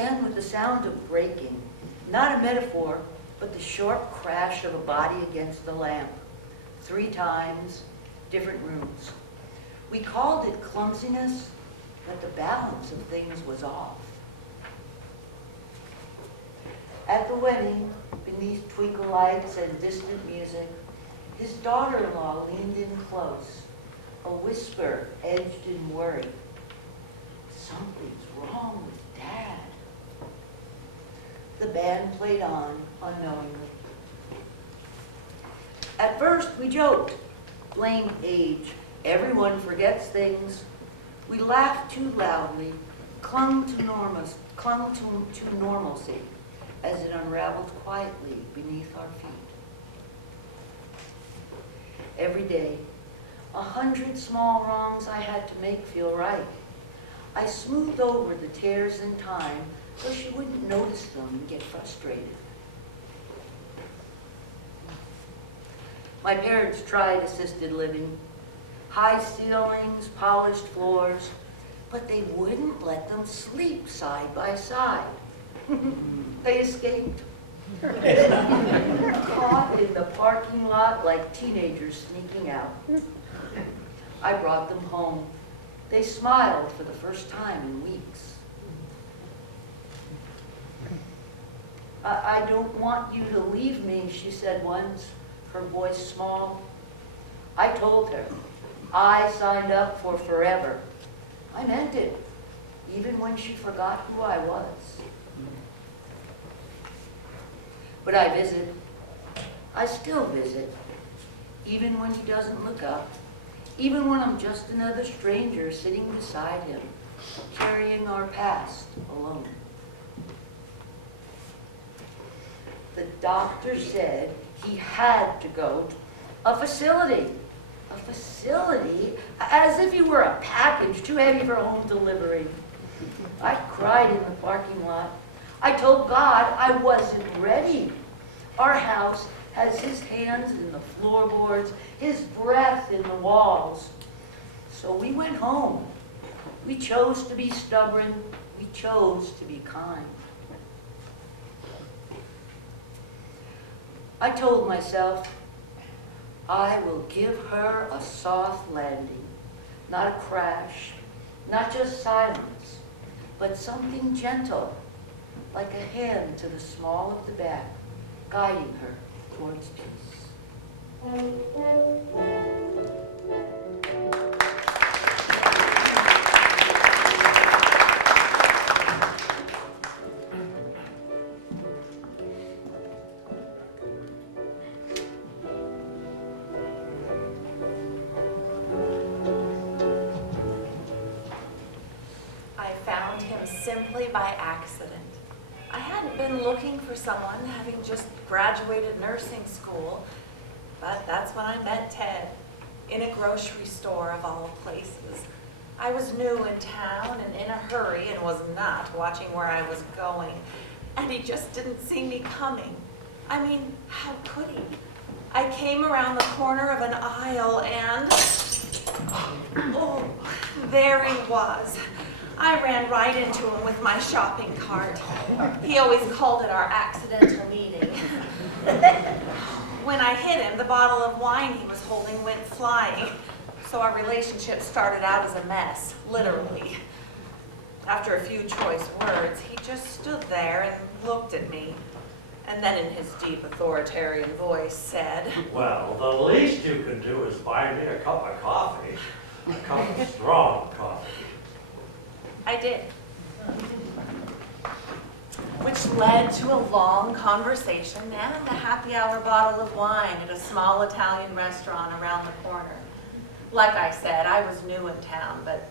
began with the sound of breaking, not a metaphor, but the sharp crash of a body against the lamp. 3 times, different rooms. We called it clumsiness, but the balance of things was off. At the wedding, beneath twinkle lights and distant music, his daughter-in-law leaned in close, a whisper edged in worry. Something's wrong with Dad. The band played on unknowingly. At first, we joked, blamed age. Everyone forgets things. We laughed too loudly, clung to normalcy as it unraveled quietly beneath our feet. Every day, 100 small wrongs I had to make feel right. I smoothed over the tears in time so she wouldn't notice them and get frustrated. My parents tried assisted living, high ceilings, polished floors, but they wouldn't let them sleep side by side. They escaped. Caught in the parking lot like teenagers sneaking out. I brought them home. They smiled for the first time in weeks. I don't want you to leave me, she said once, her voice small. I told her I signed up for forever. I meant it, even when she forgot who I was. But I visit. I still visit, even when he doesn't look up, even when I'm just another stranger sitting beside him, carrying our past alone. The doctor said he had to go to a facility, as if he were a package too heavy for home delivery. I cried in the parking lot. I told God I wasn't ready. Our house has his hands in the floorboards, his breath in the walls. So we went home. We chose to be stubborn. We chose to be kind. I told myself, I will give her a soft landing, not a crash, not just silence, but something gentle, like a hand to the small of the back, guiding her towards peace. I found him simply by accident. I hadn't been looking for someone, having just graduated nursing school, but that's when I met Ted, in a grocery store of all places. I was new in town and in a hurry and was not watching where I was going, and he just didn't see me coming. I mean, how could he? I came around the corner of an aisle and, oh, there he was. I ran right into him with my shopping cart. He always called it our accidental meeting. When I hit him, the bottle of wine he was holding went flying. So our relationship started out as a mess, literally. After a few choice words, he just stood there and looked at me. And then in his deep authoritarian voice said, Well, the least you can do is buy me a cup of coffee. A cup of strong coffee. I did. Which led to a long conversation and a happy hour bottle of wine at a small Italian restaurant around the corner. Like I said, I was new in town, but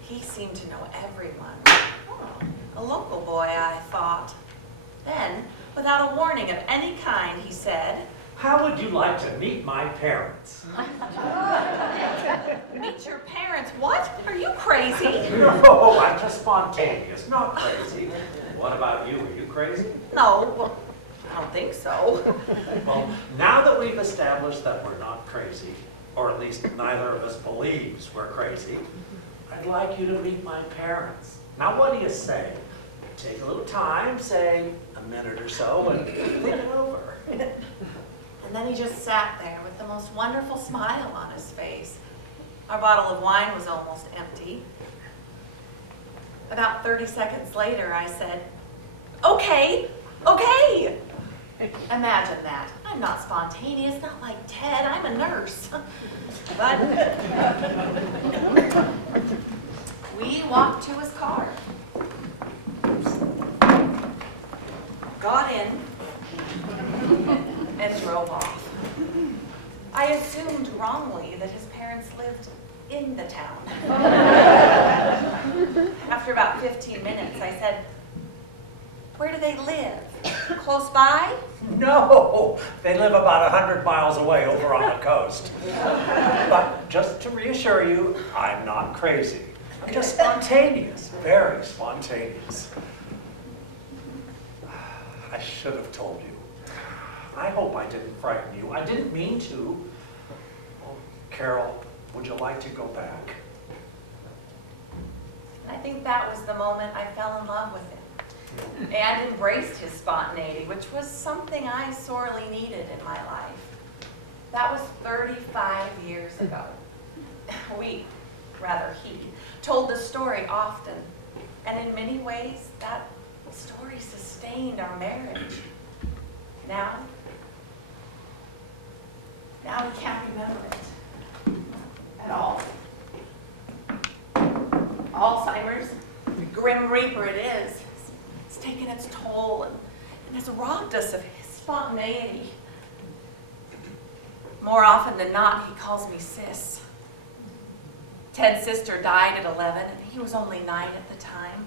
he seemed to know everyone. Oh, a local boy, I thought. Then, without a warning of any kind, he said, How would you like to meet my parents? Meet your parents? What? Are you crazy? No, I'm just spontaneous, not crazy. What about you? Are you crazy? No, well, I don't think so. Well, now that we've established that we're not crazy, or at least neither of us believes we're crazy, I'd like you to meet my parents. Now, what do you say? take a little time, say a minute or so, and think it over. And then he just sat there with the most wonderful smile on his face. Our bottle of wine was almost empty. About 30 seconds later, I said, "Okay, okay." Imagine that. I'm not spontaneous, not like Ted. I'm a nurse. But we walked to his car, got in, and drove off. I assumed wrongly that his parents lived in the town. After about 15 minutes, I said, "Where do they live? Close by?" No, they live about 100 miles away over on the coast. But just to reassure you, I'm not crazy. I'm just spontaneous, very spontaneous. I should have told you. I hope I didn't frighten you. I didn't mean to. Oh, Carol, would you like to go back? And I think that was the moment I fell in love with him and embraced his spontaneity, which was something I sorely needed in my life. That was 35 years ago. He told the story often, and in many ways, that story sustained our marriage. Now we can't remember it at all. Alzheimer's, the grim reaper it is, it's taken its toll and has robbed us of his spontaneity. More often than not, he calls me sis. Ted's sister died at 11, and he was only 9 at the time.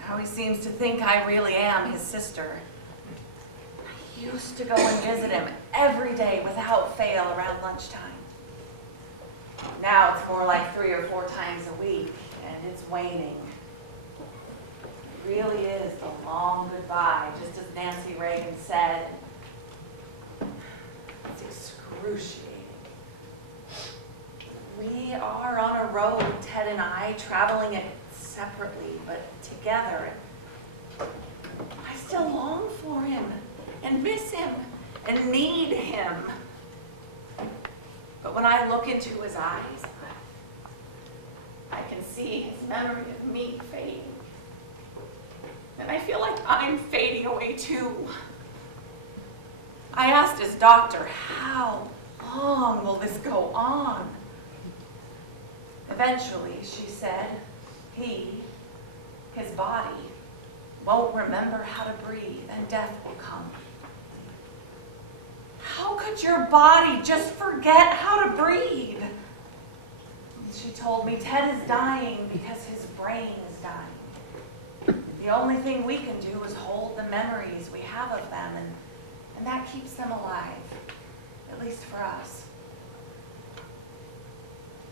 Now he seems to think I really am his sister. I used to go and visit him every day without fail around lunchtime. Now it's more like 3 or 4 times a week, and it's waning. It really is the long goodbye, just as Nancy Reagan said. It's excruciating. We are on a road, Ted and I, traveling it separately, but together. I still long for him, and miss him, and need him. But when I look into his eyes, I can see his memory of me fading. And I feel like I'm fading away too. I asked his doctor, how long will this go on? Eventually, she said, his body, won't remember how to breathe, and death will come. How could your body just forget how to breathe? She told me Ted is dying because his brain is dying. The only thing we can do is hold the memories we have of them, and that keeps them alive, at least for us.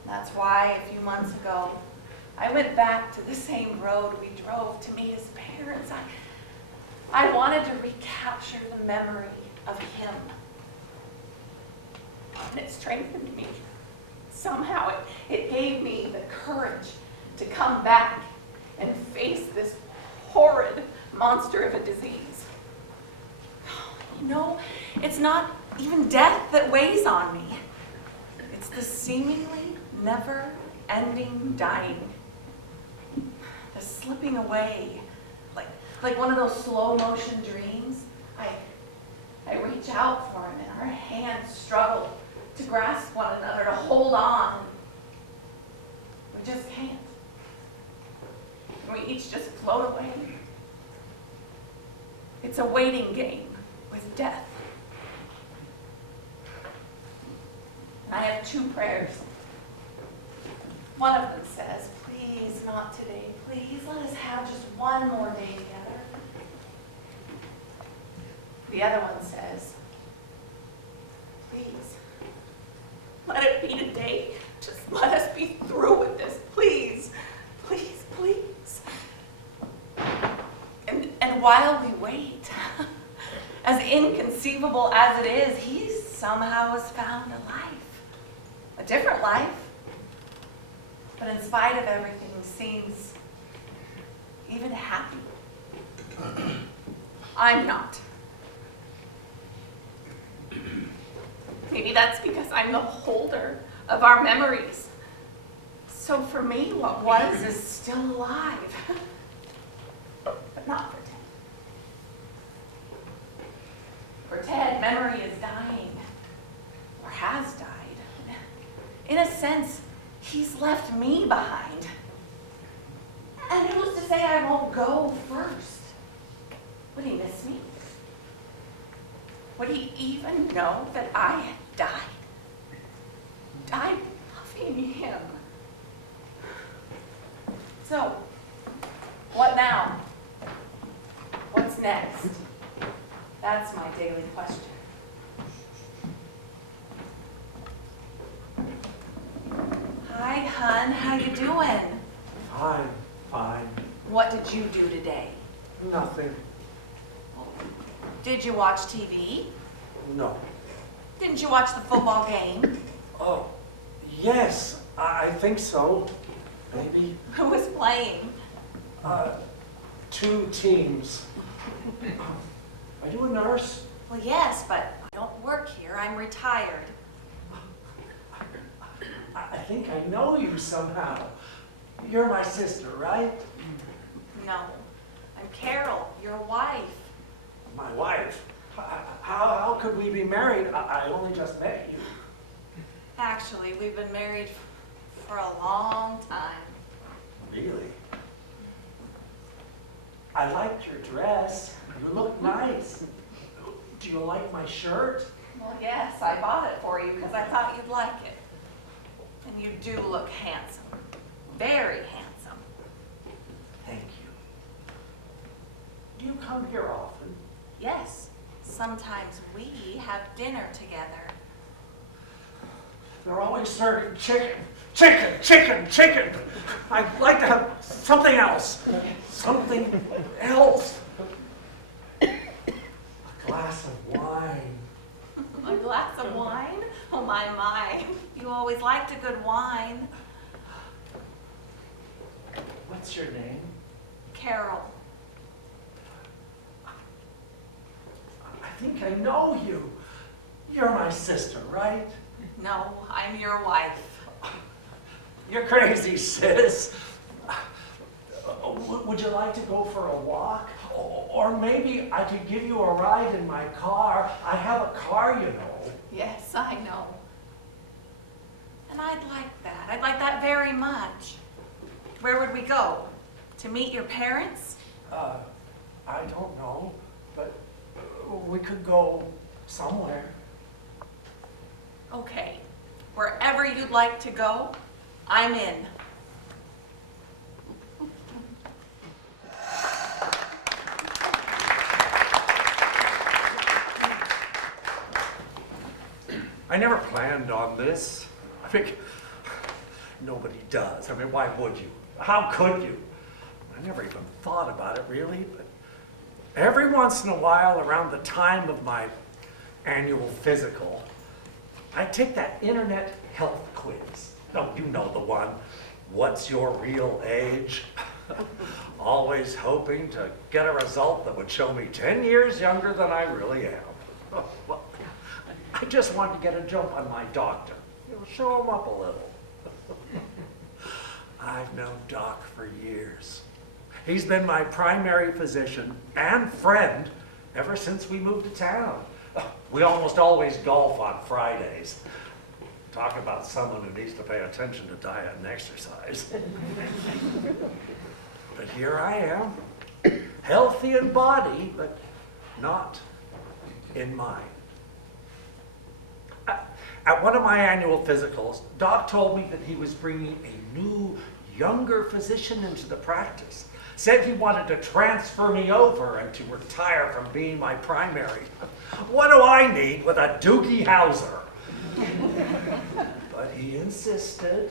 That's why a few months ago, I went back to the same road we drove to meet his parents. I wanted to recapture the memory of him. And it strengthened me. Somehow it gave me the courage to come back and face this horrid monster of a disease. You know, it's not even death that weighs on me. It's the seemingly never-ending dying. The slipping away, like one of those slow-motion dreams. I reach out for him, and our hands struggle to grasp one another, to hold on. We just can't. We each just float away. It's a waiting game with death. And I have 2 prayers. One of them says, please, not today. Please, let us have just one more day together. The other one says, please, let it be today. Just let us be through with this. Please, please, please. And while we wait, as inconceivable as it is, he somehow has found a life, a different life. But in spite of everything, seems even happy. I'm not. Maybe that's because I'm the holder of our memories. So for me, what was is still alive. But not for Ted. For Ted, memory is dying, or has died. In a sense, he's left me behind. And who's to say I won't go first? Would he miss me? Would he even know that I had died? Died loving him. So, what now? What's next? That's my daily question. Hi, hun. How you doing? Fine, fine. What did you do today? Nothing. Did you watch TV? No. Didn't you watch the football game? Oh, yes, I think so. Maybe. Who was playing? 2 teams. Are you a nurse? Well, yes, but I don't work here. I'm retired. I think I know you somehow. You're my sister, right? No, I'm Carol, your wife. My wife. How could we be married? I only just met you. Actually, we've been married for a long time. Really? I liked your dress. You look nice. Do you like my shirt? Well, yes, I bought it for you because I thought you'd like it. And you do look handsome. Very handsome. Thank you. Do you come here often? Yes, sometimes we have dinner together. They're always serving chicken. Chicken, chicken, chicken. I'd like to have something else. Something else. A glass of wine. A glass of wine? Oh, my. You always liked a good wine. What's your name? Carol. I think I know you. You're my sister, right? No, I'm your wife. You're crazy, sis. Would you like to go for a walk? Or maybe I could give you a ride in my car. I have a car, you know. Yes, I know. And I'd like that. I'd like that very much. Where would we go? To meet your parents? I don't know, but we could go somewhere. Okay. Wherever you'd like to go, I'm in. I never planned on this. I mean, nobody does. I mean, why would you? How could you? I never even thought about it, really, but every once in a while, around the time of my annual physical, I take that internet health quiz. Oh, you know the one. What's your real age? Always hoping to get a result that would show me 10 years younger than I really am. Well, I just wanted to get a jump on my doctor. Show him up a little. I've known Doc for years. He's been my primary physician and friend ever since we moved to town. We almost always golf on Fridays. Talk about someone who needs to pay attention to diet and exercise. But here I am, healthy in body, but not in mind. At one of my annual physicals, Doc told me that he was bringing a new, younger physician into the practice. Said he wanted to transfer me over and to retire from being my primary. What do I need with a Doogie Howser? But he insisted.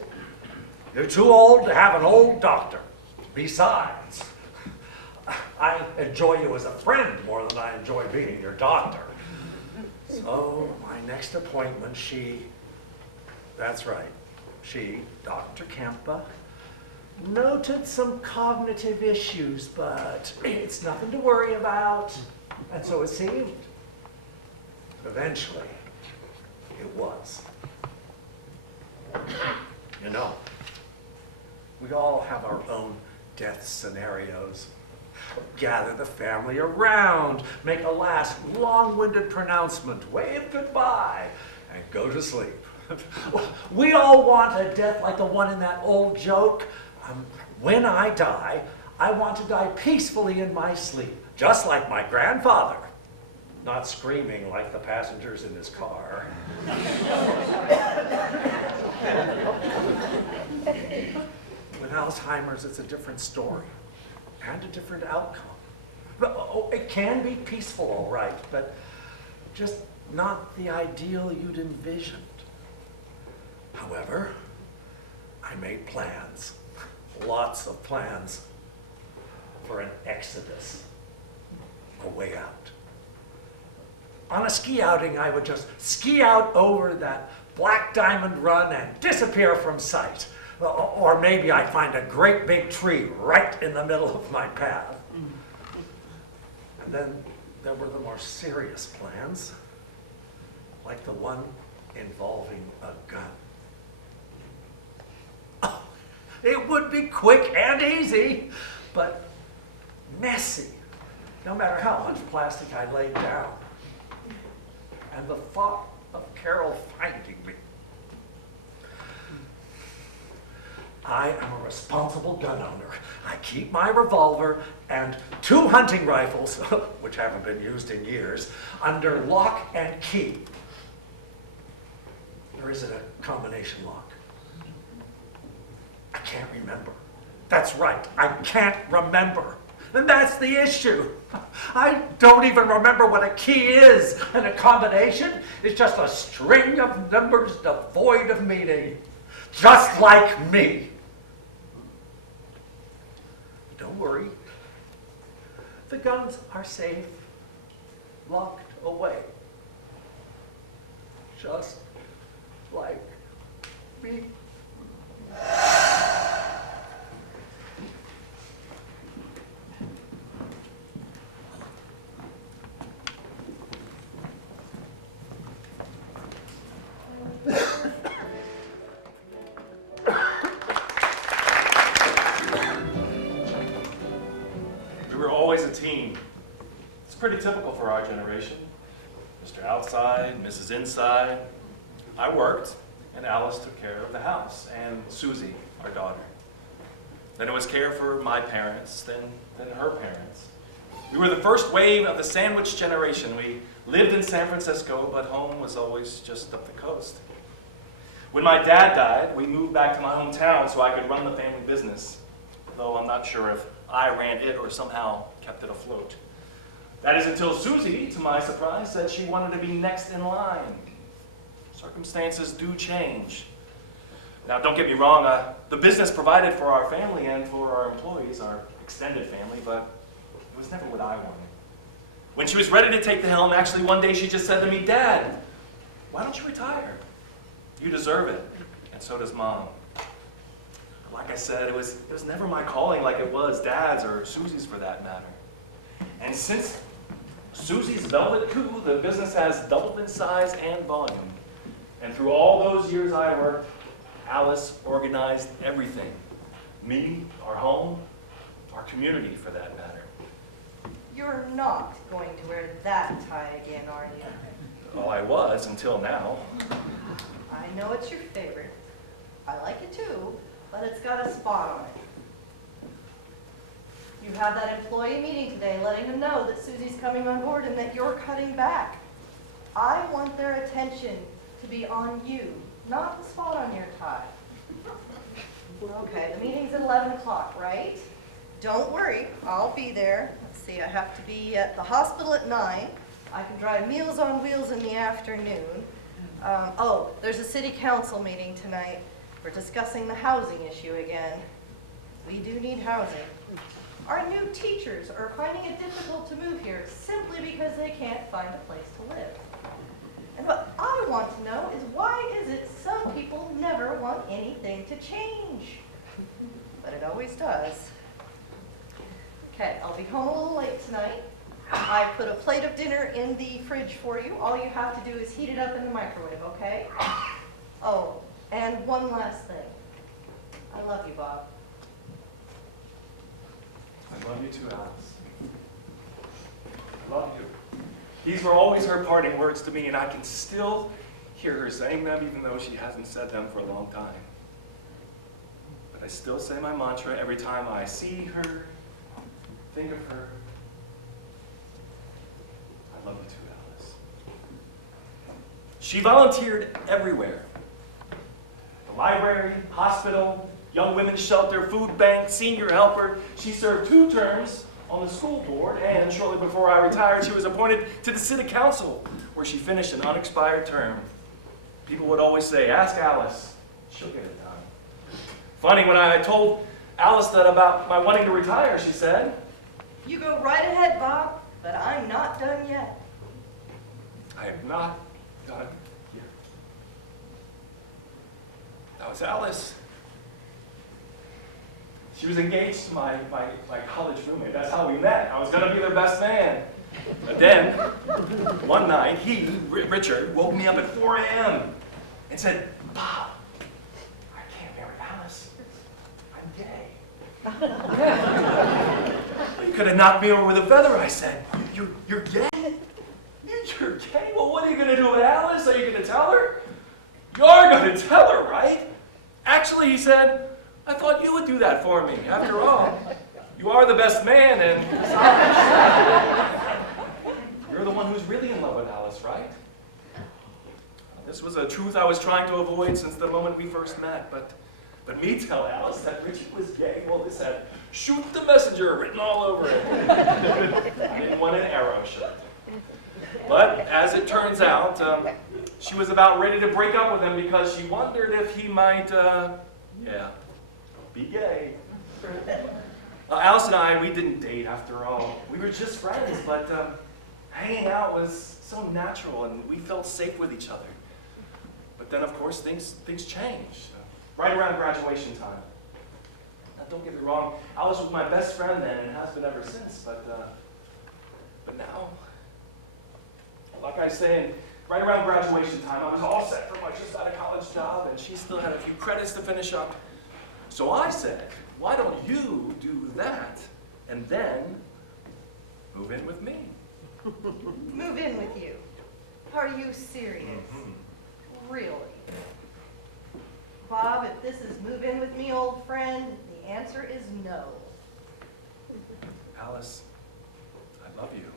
You're too old to have an old doctor. Besides, I enjoy you as a friend more than I enjoy being your doctor. So my next appointment, that's right, Dr. Kempa, noted some cognitive issues, but it's nothing to worry about. And so it seemed. Eventually, it was. You know, we all have our own death scenarios. Gather the family around, make a last long-winded pronouncement, wave goodbye, and go to sleep. We all want a death like the one in that old joke. When I die, I want to die peacefully in my sleep, just like my grandfather, not screaming like the passengers in his car. With Alzheimer's, it's a different story and a different outcome. Oh, it can be peaceful, all right, but just not the ideal you'd envisioned. However, I made plans, lots of plans, for an exodus, a way out. On a ski outing, I would just ski out over that Black Diamond Run and disappear from sight. Or maybe I'd find a great big tree right in the middle of my path. And then there were the more serious plans, like the one involving a gun. Oh, it would be quick and easy, but messy, no matter how much plastic I laid down. And the thought of Carol finding me. I am a responsible gun owner. I keep my revolver and 2 hunting rifles, which haven't been used in years, under lock and key. Or is it a combination lock? I can't remember. That's right, I can't remember. And that's the issue. I don't even remember what a key is, and a combination is just a string of numbers devoid of meaning. Just like me. Don't worry. The guns are safe, locked away. Just like me. We were always a team. It's pretty typical for our generation. Mr. Outside, Mrs. Inside. I worked, and Alice took care of the house, and Susie, our daughter. Then it was care for my parents, then her parents. We were the first wave of the sandwich generation. We lived in San Francisco, but home was always just up the coast. When my dad died, we moved back to my hometown so I could run the family business, though I'm not sure if I ran it or somehow kept it afloat. That is until Susie, to my surprise, said she wanted to be next in line. Circumstances do change. Now, don't get me wrong, the business provided for our family and for our employees, our extended family, but it was never what I wanted. When she was ready to take the helm, actually one day she just said to me, "Dad, why don't you retire? You deserve it, and so does Mom." Like I said, it was never my calling like it was Dad's or Susie's for that matter. And since Susie's velvet coup, the business has doubled in size and volume. And through all those years I worked, Alice organized everything. Me, our home, our community for that matter. You're not going to wear that tie again, are you? Well, I was until now. I know it's your favorite. I like it too, but it's got a spot on it. You had that employee meeting today letting them know that Susie's coming on board and that you're cutting back. I want their attention to be on you, not the spot on your tie. Okay, the meeting's at 11 o'clock, right? Don't worry, I'll be there. Let's see, I have to be at the hospital at 9. I can drive Meals on Wheels in the afternoon. Oh, there's a city council meeting tonight. We're discussing the housing issue again. We do need housing. Our new teachers are finding it difficult to move here simply because they can't find a place to live. And what I want to know is why is it some people never want anything to change? But It always does. Okay, I'll be home a little late tonight. I put a plate of dinner in the fridge for you. All you have to do is heat it up in the microwave, okay? Oh, and one last thing. I love you, Bob. I love you too, Alice. I love you. These were always her parting words to me, and I can still hear her saying them even though she hasn't said them for a long time. But I still say my mantra every time I see her, think of her. I love you too, Alice. She volunteered everywhere. The library, hospital, young women's shelter, food bank, senior helper. She served 2 terms on the school board, and shortly before I retired, she was appointed to the city council, where she finished an unexpired term. People would always say, ask Alice, she'll get it done. Funny, when I told Alice that about my wanting to retire, she said, You go right ahead, Bob, but I'm not done yet. I am not done here. That was Alice. She was engaged to my college roommate. That's how we met. I was going to be their best man. But then, one night, Richard, woke me up at 4 a.m. and said, Bob, I can't marry Alice. I'm gay. You could have knocked me over with a feather, I said. You're gay? You're gay? Well, what are you going to do with Alice? Are you going to tell her? You're going to tell her, right? Actually, he said, I thought you would do that for me. After all, you are the best man, and you're the one who's really in love with Alice, right? This was a truth I was trying to avoid since the moment we first met, but me tell Alice that Richard was gay, well, this had shoot the messenger written all over it. I didn't want an arrow shot. But as it turns out, she was about ready to break up with him because she wondered if he might, be gay. Alice and I, we didn't date after all. We were just friends, but hanging out was so natural and we felt safe with each other. But then, of course, things changed. Right around graduation time. Now, don't get me wrong, Alice was my best friend then and has been ever since, but now, like I was saying, right around graduation time, I was all set for my just out of college job, and she still had a few credits to finish up. So I said, why don't you do that and then move in with me? Move in with you. Are you serious? Really? Bob, if this is move in with me, old friend, the answer is no. Alice, I love you.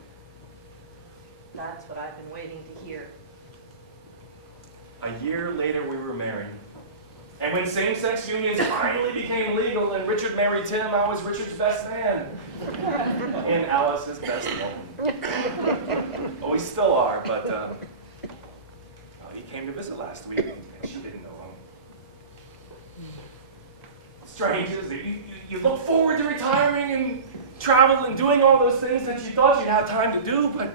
That's what I've been waiting to hear. A year later, we were married. And when same-sex unions finally became legal and Richard married Tim, I was Richard's best man. And Alice's best woman. Oh, we still are, but he came to visit last week, and she didn't know him. Strange, isn't it? You look forward to retiring and travel and doing all those things that you thought you'd have time to do, but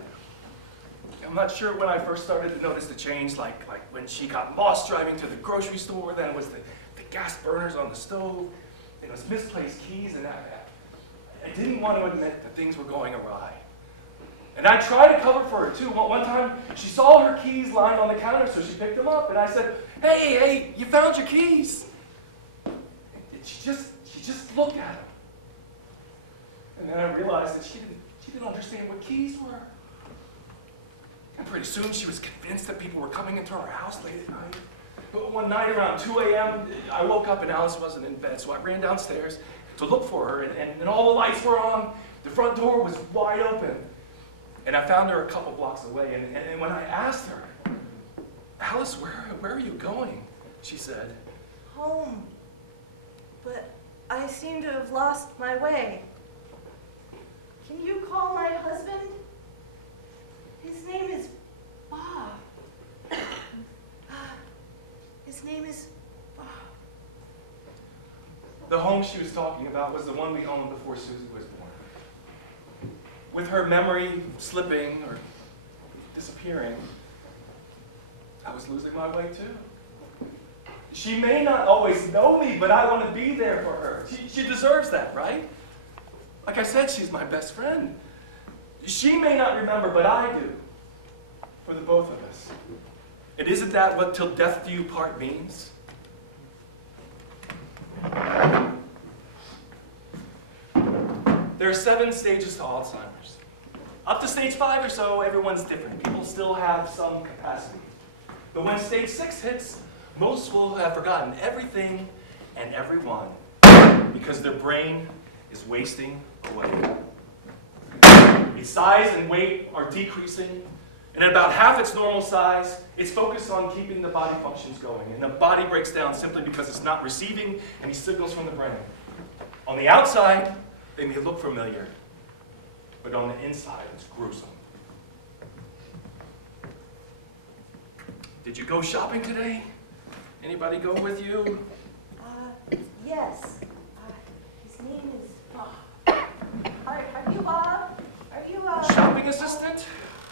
I'm not sure when I first started to notice the change, like when she got lost driving to the grocery store, then it was the gas burners on the stove, it was misplaced keys, and I didn't want to admit that things were going awry. And I tried to cover for her too. One time, she saw her keys lying on the counter, so she picked them up, and I said, hey, you found your keys. And she just looked at them. And then I realized that she didn't understand what keys were. And pretty soon she was convinced that people were coming into our house late at night. But one night around 2 a.m., I woke up and Alice wasn't in bed, so I ran downstairs to look for her, and all the lights were on. The front door was wide open. And I found her a couple blocks away, and when I asked her, Alice, where are you going? She said, Home. But I seem to have lost my way. Can you call my husband? His name is Bob. His name is Bob. the home she was talking about was the one we owned before Susie was born. With her memory slipping or disappearing, I was losing my way too. She may not always know me, but I want to be there for her. She deserves that, right? Like I said, she's my best friend. She may not remember, but I do. For the both of us. And isn't that what till death do you part means? There are 7 stages to Alzheimer's. Up to stage 5 or so, everyone's different. People still have some capacity. But when stage 6 hits, most will have forgotten everything and everyone because their brain is wasting away. Its size and weight are decreasing, and at about half its normal size, it's focused on keeping the body functions going, and the body breaks down simply because it's not receiving any signals from the brain. On the outside, they may look familiar, but on the inside, it's gruesome. Did you go shopping today? Anybody go with you? Yes. His name is Bob. Are you Bob? Are you, Shopping assistant?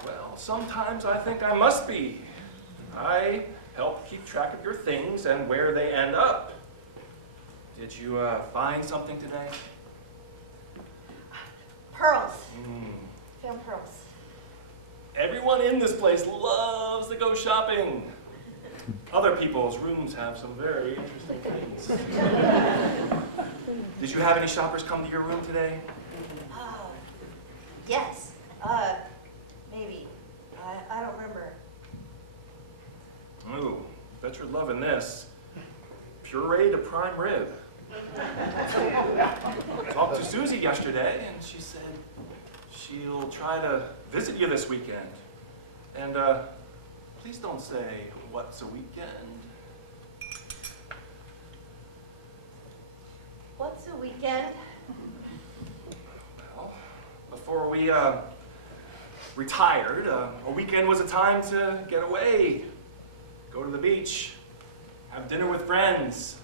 Well, sometimes I think I must be. I help keep track of your things and where they end up. Did you find something today? Pearls. Found pearls. Everyone in this place loves to go shopping. Other people's rooms have some very interesting things. Did you have any shoppers come to your room today? Yes. Maybe. I don't remember. Ooh, bet you're loving this. Puree to prime rib. Talked to Susie yesterday, and she said she'll try to visit you this weekend. And please don't say, what's a weekend? What's a weekend? Well, before we retired, a weekend was a time to get away, go to the beach, have dinner with friends.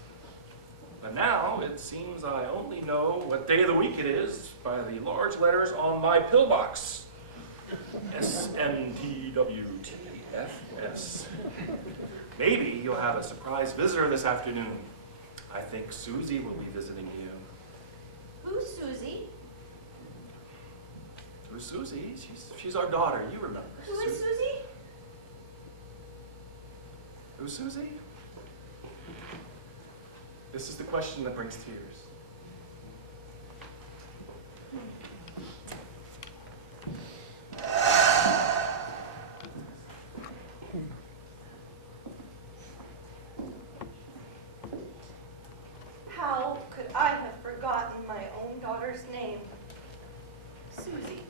But now it seems I only know what day of the week it is by the large letters on my pillbox. SNTWTFS. Maybe you'll have a surprise visitor this afternoon. I think Susie will be visiting you. Who's Susie? Who's Susie? She's our daughter, you remember. Who is Susie? Who's Susie? This is the question that brings tears. How could I have forgotten my own daughter's name? Susie.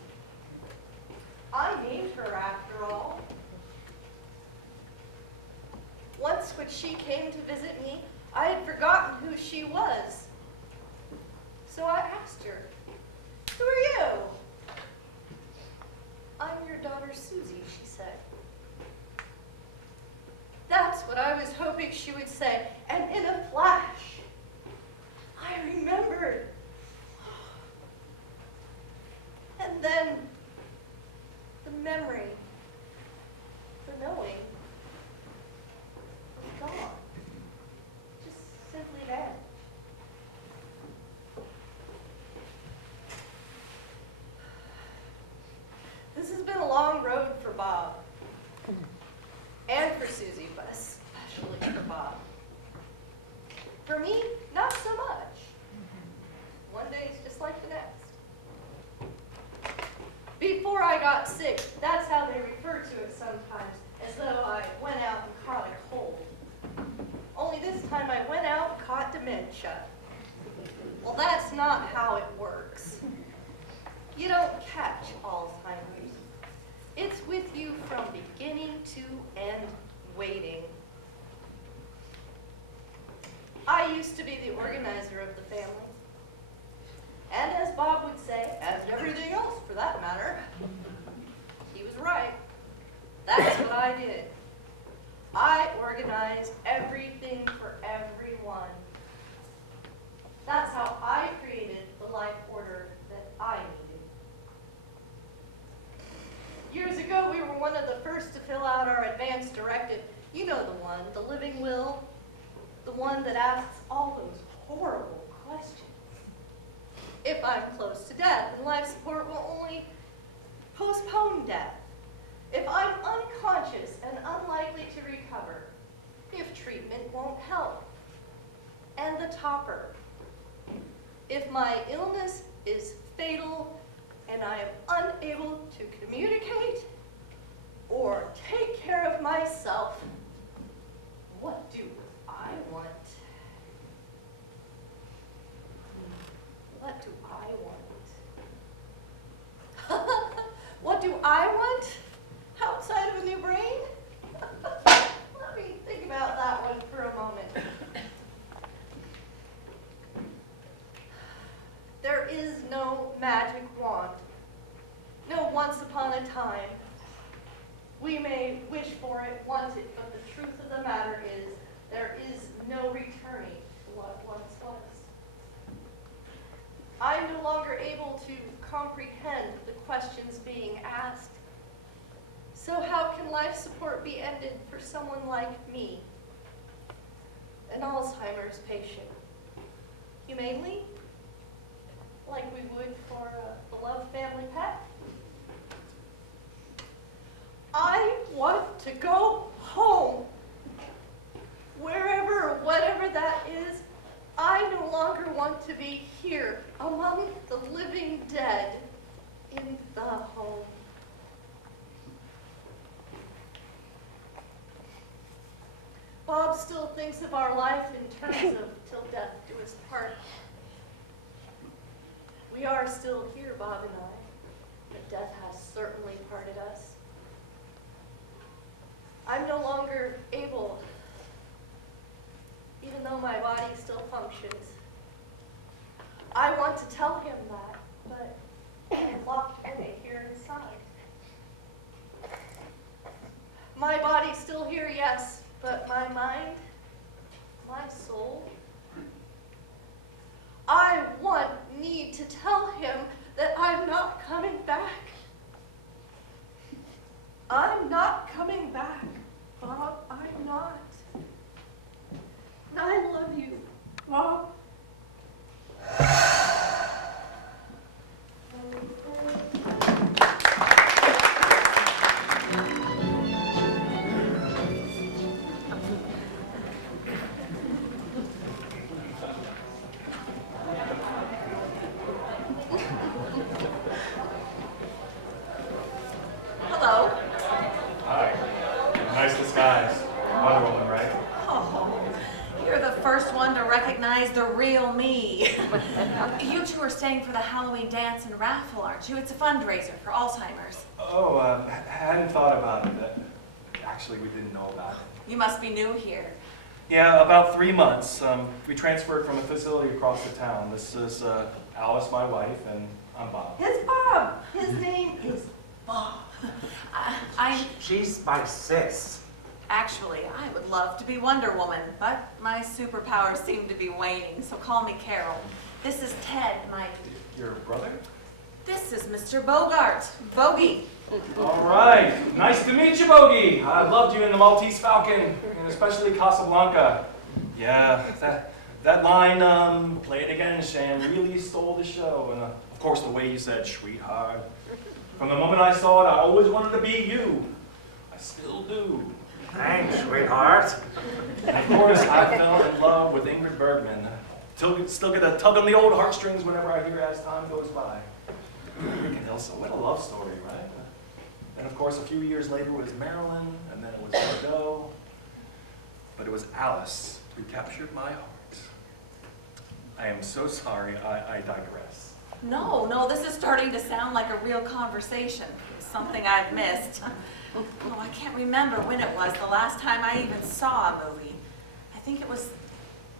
I named her after all. Once when she came to visit me, I had forgotten who she was. So I asked her, "Who are you?" "I'm your daughter Susie," she said. That's what I was hoping she would say, and in a flash, I remembered. And then the memory, the knowing, was gone. Just simply vanished. This has been a long road for Bob. And for Susie, but especially for Bob. For me, not so much. One day is just like the next. Before I got sick, that's how they refer to it sometimes, as though I went out and caught a cold. Only this time I went out and caught dementia. Well, that's not how it works. You don't catch Alzheimer's. It's with you from beginning to end, waiting. I used to be the organizer of the family. And as Bob would say, as everything else for that matter, he was right. That's what I did. I organized everything for everyone. That's how I created the life order that I needed. Years ago, we were one of the first to fill out our advance directive. You know the one, the living will. the one that asks all those horrible questions. If I'm close to death, then life support will only postpone death. If I'm unconscious and unlikely to recover, if treatment won't help. And the topper, if my illness is fatal and I am unable to communicate or take care of myself, what do I want? What do I want? What do I want? Outside of a new brain? Let me think about that one for a moment. There is no magic wand. No once upon a time. We may wish for it, want it, but the truth of the matter is there is no returning to what once was. I'm no longer able to comprehend the questions being asked. So how can life support be ended for someone like me, an Alzheimer's patient? Humanely? Like we would for a beloved family pet? I want to go home. Wherever or whatever that is, I no longer want to be here among the living dead in the home. Bob still thinks of our life in terms of till death do us part. We are still here, Bob and I, but death has certainly parted us. I'm no longer able, even though my body still functions. I want to tell him that, but I'm locked away here inside. My body's still here, yes, but my mind, my soul, I need to tell him that I'm not coming back. I'm not coming back, Bob, I'm not. And I love you, Bob. Hello. Hi. Nice disguise. Wonder Woman, right? Oh, you're the first one to recognize the real me. You two are staying for the Halloween dance and raffle, aren't you? It's a fundraiser for Alzheimer's. Oh, hadn't thought about it. Actually, we didn't know about it. You must be new here. Yeah, about 3 months. We transferred from a facility across the town. This is Alice, my wife, and I'm Bob. It's Bob. His name is Bob. She's my sis. Actually, I would love to be Wonder Woman, but my superpowers seem to be waning, so call me Carol. This is Ted, Your brother? This is Mr. Bogart, Bogey. All right. Nice to meet you, Bogey. I loved you in The Maltese Falcon, and especially Casablanca. Yeah, that line, play it again, Shan, really stole the show. And of course, the way you said, sweetheart. From the moment I saw it, I always wanted to be you. I still do. Thanks, sweetheart. And of course, I fell in love with Ingrid Bergman. Still get a tug on the old heartstrings whenever I hear as time goes by. Rick and Ilsa, what a love story, right? And of course, a few years later it was Marilyn, and then it was Bordeaux. But it was Alice who captured my heart. I am so sorry, I digress. No, this is starting to sound like a real conversation. Something I've missed. Oh, I can't remember when it was the last time I even saw a movie. I think it was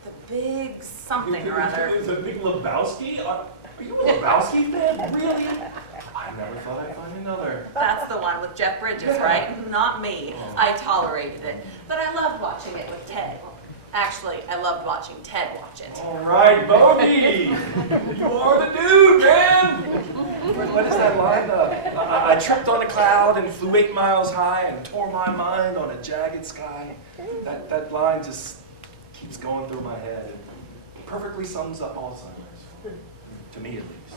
The Big Something or other. The Big Lebowski? Are you a Lebowski fan? Really? I never thought I'd find another. That's the one with Jeff Bridges, right? Not me. I tolerated it. But I loved watching it with Ted. Actually, I loved watching Ted watch it. All right, Bogey! You are the dude, man! What is that line? I tripped on a cloud and flew 8 miles high and tore my mind on a jagged sky. That line just keeps going through my head and perfectly sums up Alzheimer's. To me, at least.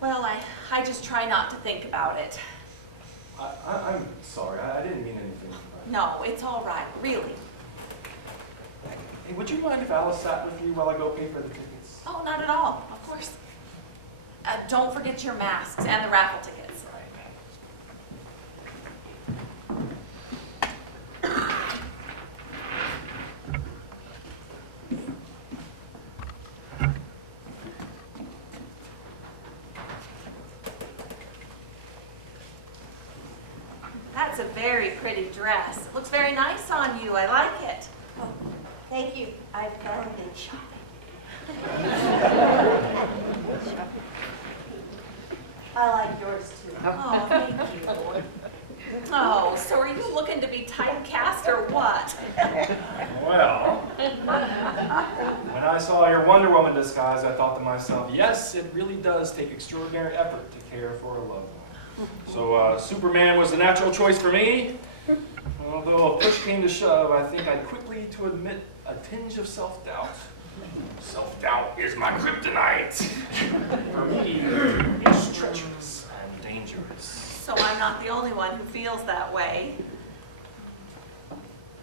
Well, I just try not to think about it. I'm sorry. I didn't mean anything. No, it's all right, really. Hey, would you mind if Alice sat with you while I go pay for the tickets? Oh, not at all, of course. Don't forget your masks and the raffle tickets. That's a very pretty dress. It looks very nice on you. I like it. Oh, thank you. I've gone and shopping. I like yours too. Oh, thank you. Oh, so are you looking to be typecast or what? Well, when I saw your Wonder Woman disguise, I thought to myself, yes, it really does take extraordinary effort to care for a loved one. So Superman was the natural choice for me. Although if push came to shove, I think I'd quickly to admit a tinge of self-doubt. Self-doubt is my kryptonite. For me, it's treacherous and dangerous. So I'm not the only one who feels that way.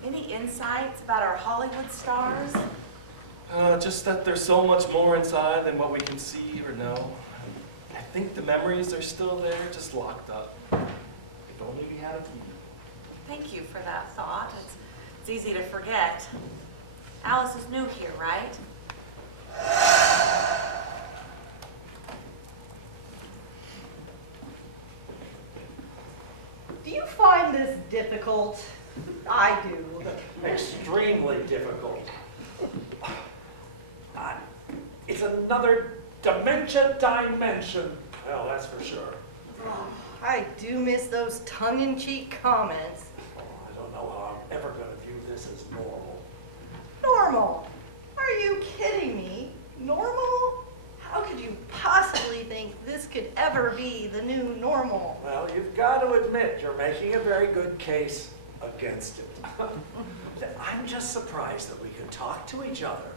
Any insights about our Hollywood stars? Just that there's so much more inside than what we can see or know. I think the memories are still there, just locked up. If only we had a key. Thank you for that thought. It's easy to forget. Alice is new here, right? Do you find this difficult? I do. Extremely difficult. It's another dimension. Well, that's for sure. Oh, I do miss those tongue-in-cheek comments. Oh, I don't know how I'm ever going to view this as normal. Normal? Are you kidding me? Normal? How could you possibly think this could ever be the new normal? Well, you've got to admit you're making a very good case against it. I'm just surprised that we could talk to each other.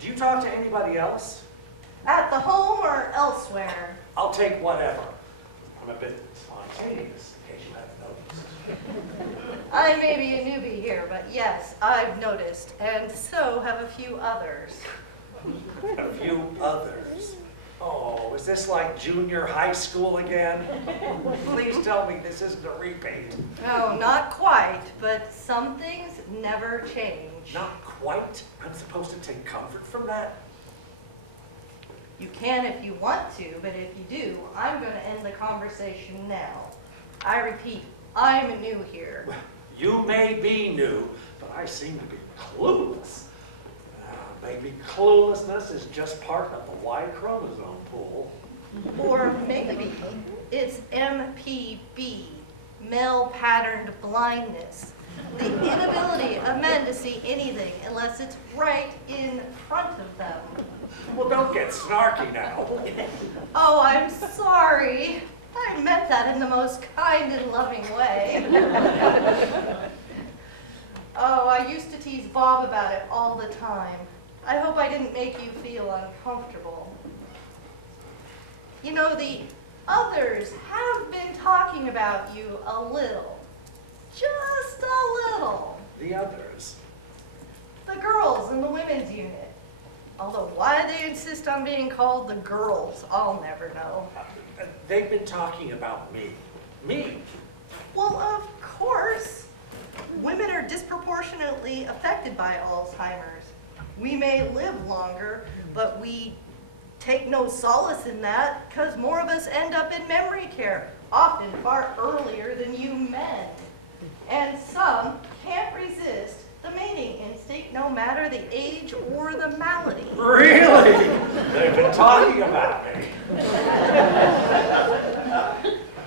Do you talk to anybody else? At the home or elsewhere? I'll take whatever. I'm a bit spontaneous, in case you haven't noticed. I may be a newbie here, but yes, I've noticed, and so have a few others. A few others. Oh, is this like junior high school again? Please tell me this isn't a repeat. No, not quite, but some things never change. Not quite? I'm supposed to take comfort from that? You can if you want to, but if you do, I'm going to end the conversation now. I repeat, I'm new here. You may be new, but I seem to be clueless. Maybe cluelessness is just part of the Y chromosome pool. Or maybe it's MPB, male patterned blindness. The inability of men to see anything unless it's right in front of them. Well, don't get snarky now. Oh, I'm sorry. I meant that in the most kind and loving way. Oh, I used to tease Bob about it all the time. I hope I didn't make you feel uncomfortable. You know, the others have been talking about you a little. Just a little. The others. The girls in the women's unit. Although why they insist on being called the girls, I'll never know. They've been talking about me. Me? Well, of course. Women are disproportionately affected by Alzheimer's. We may live longer, but we take no solace in that because more of us end up in memory care, often far earlier than you men. And some can't resist the mating instinct no matter the age or the malady. Really? They've been talking about me.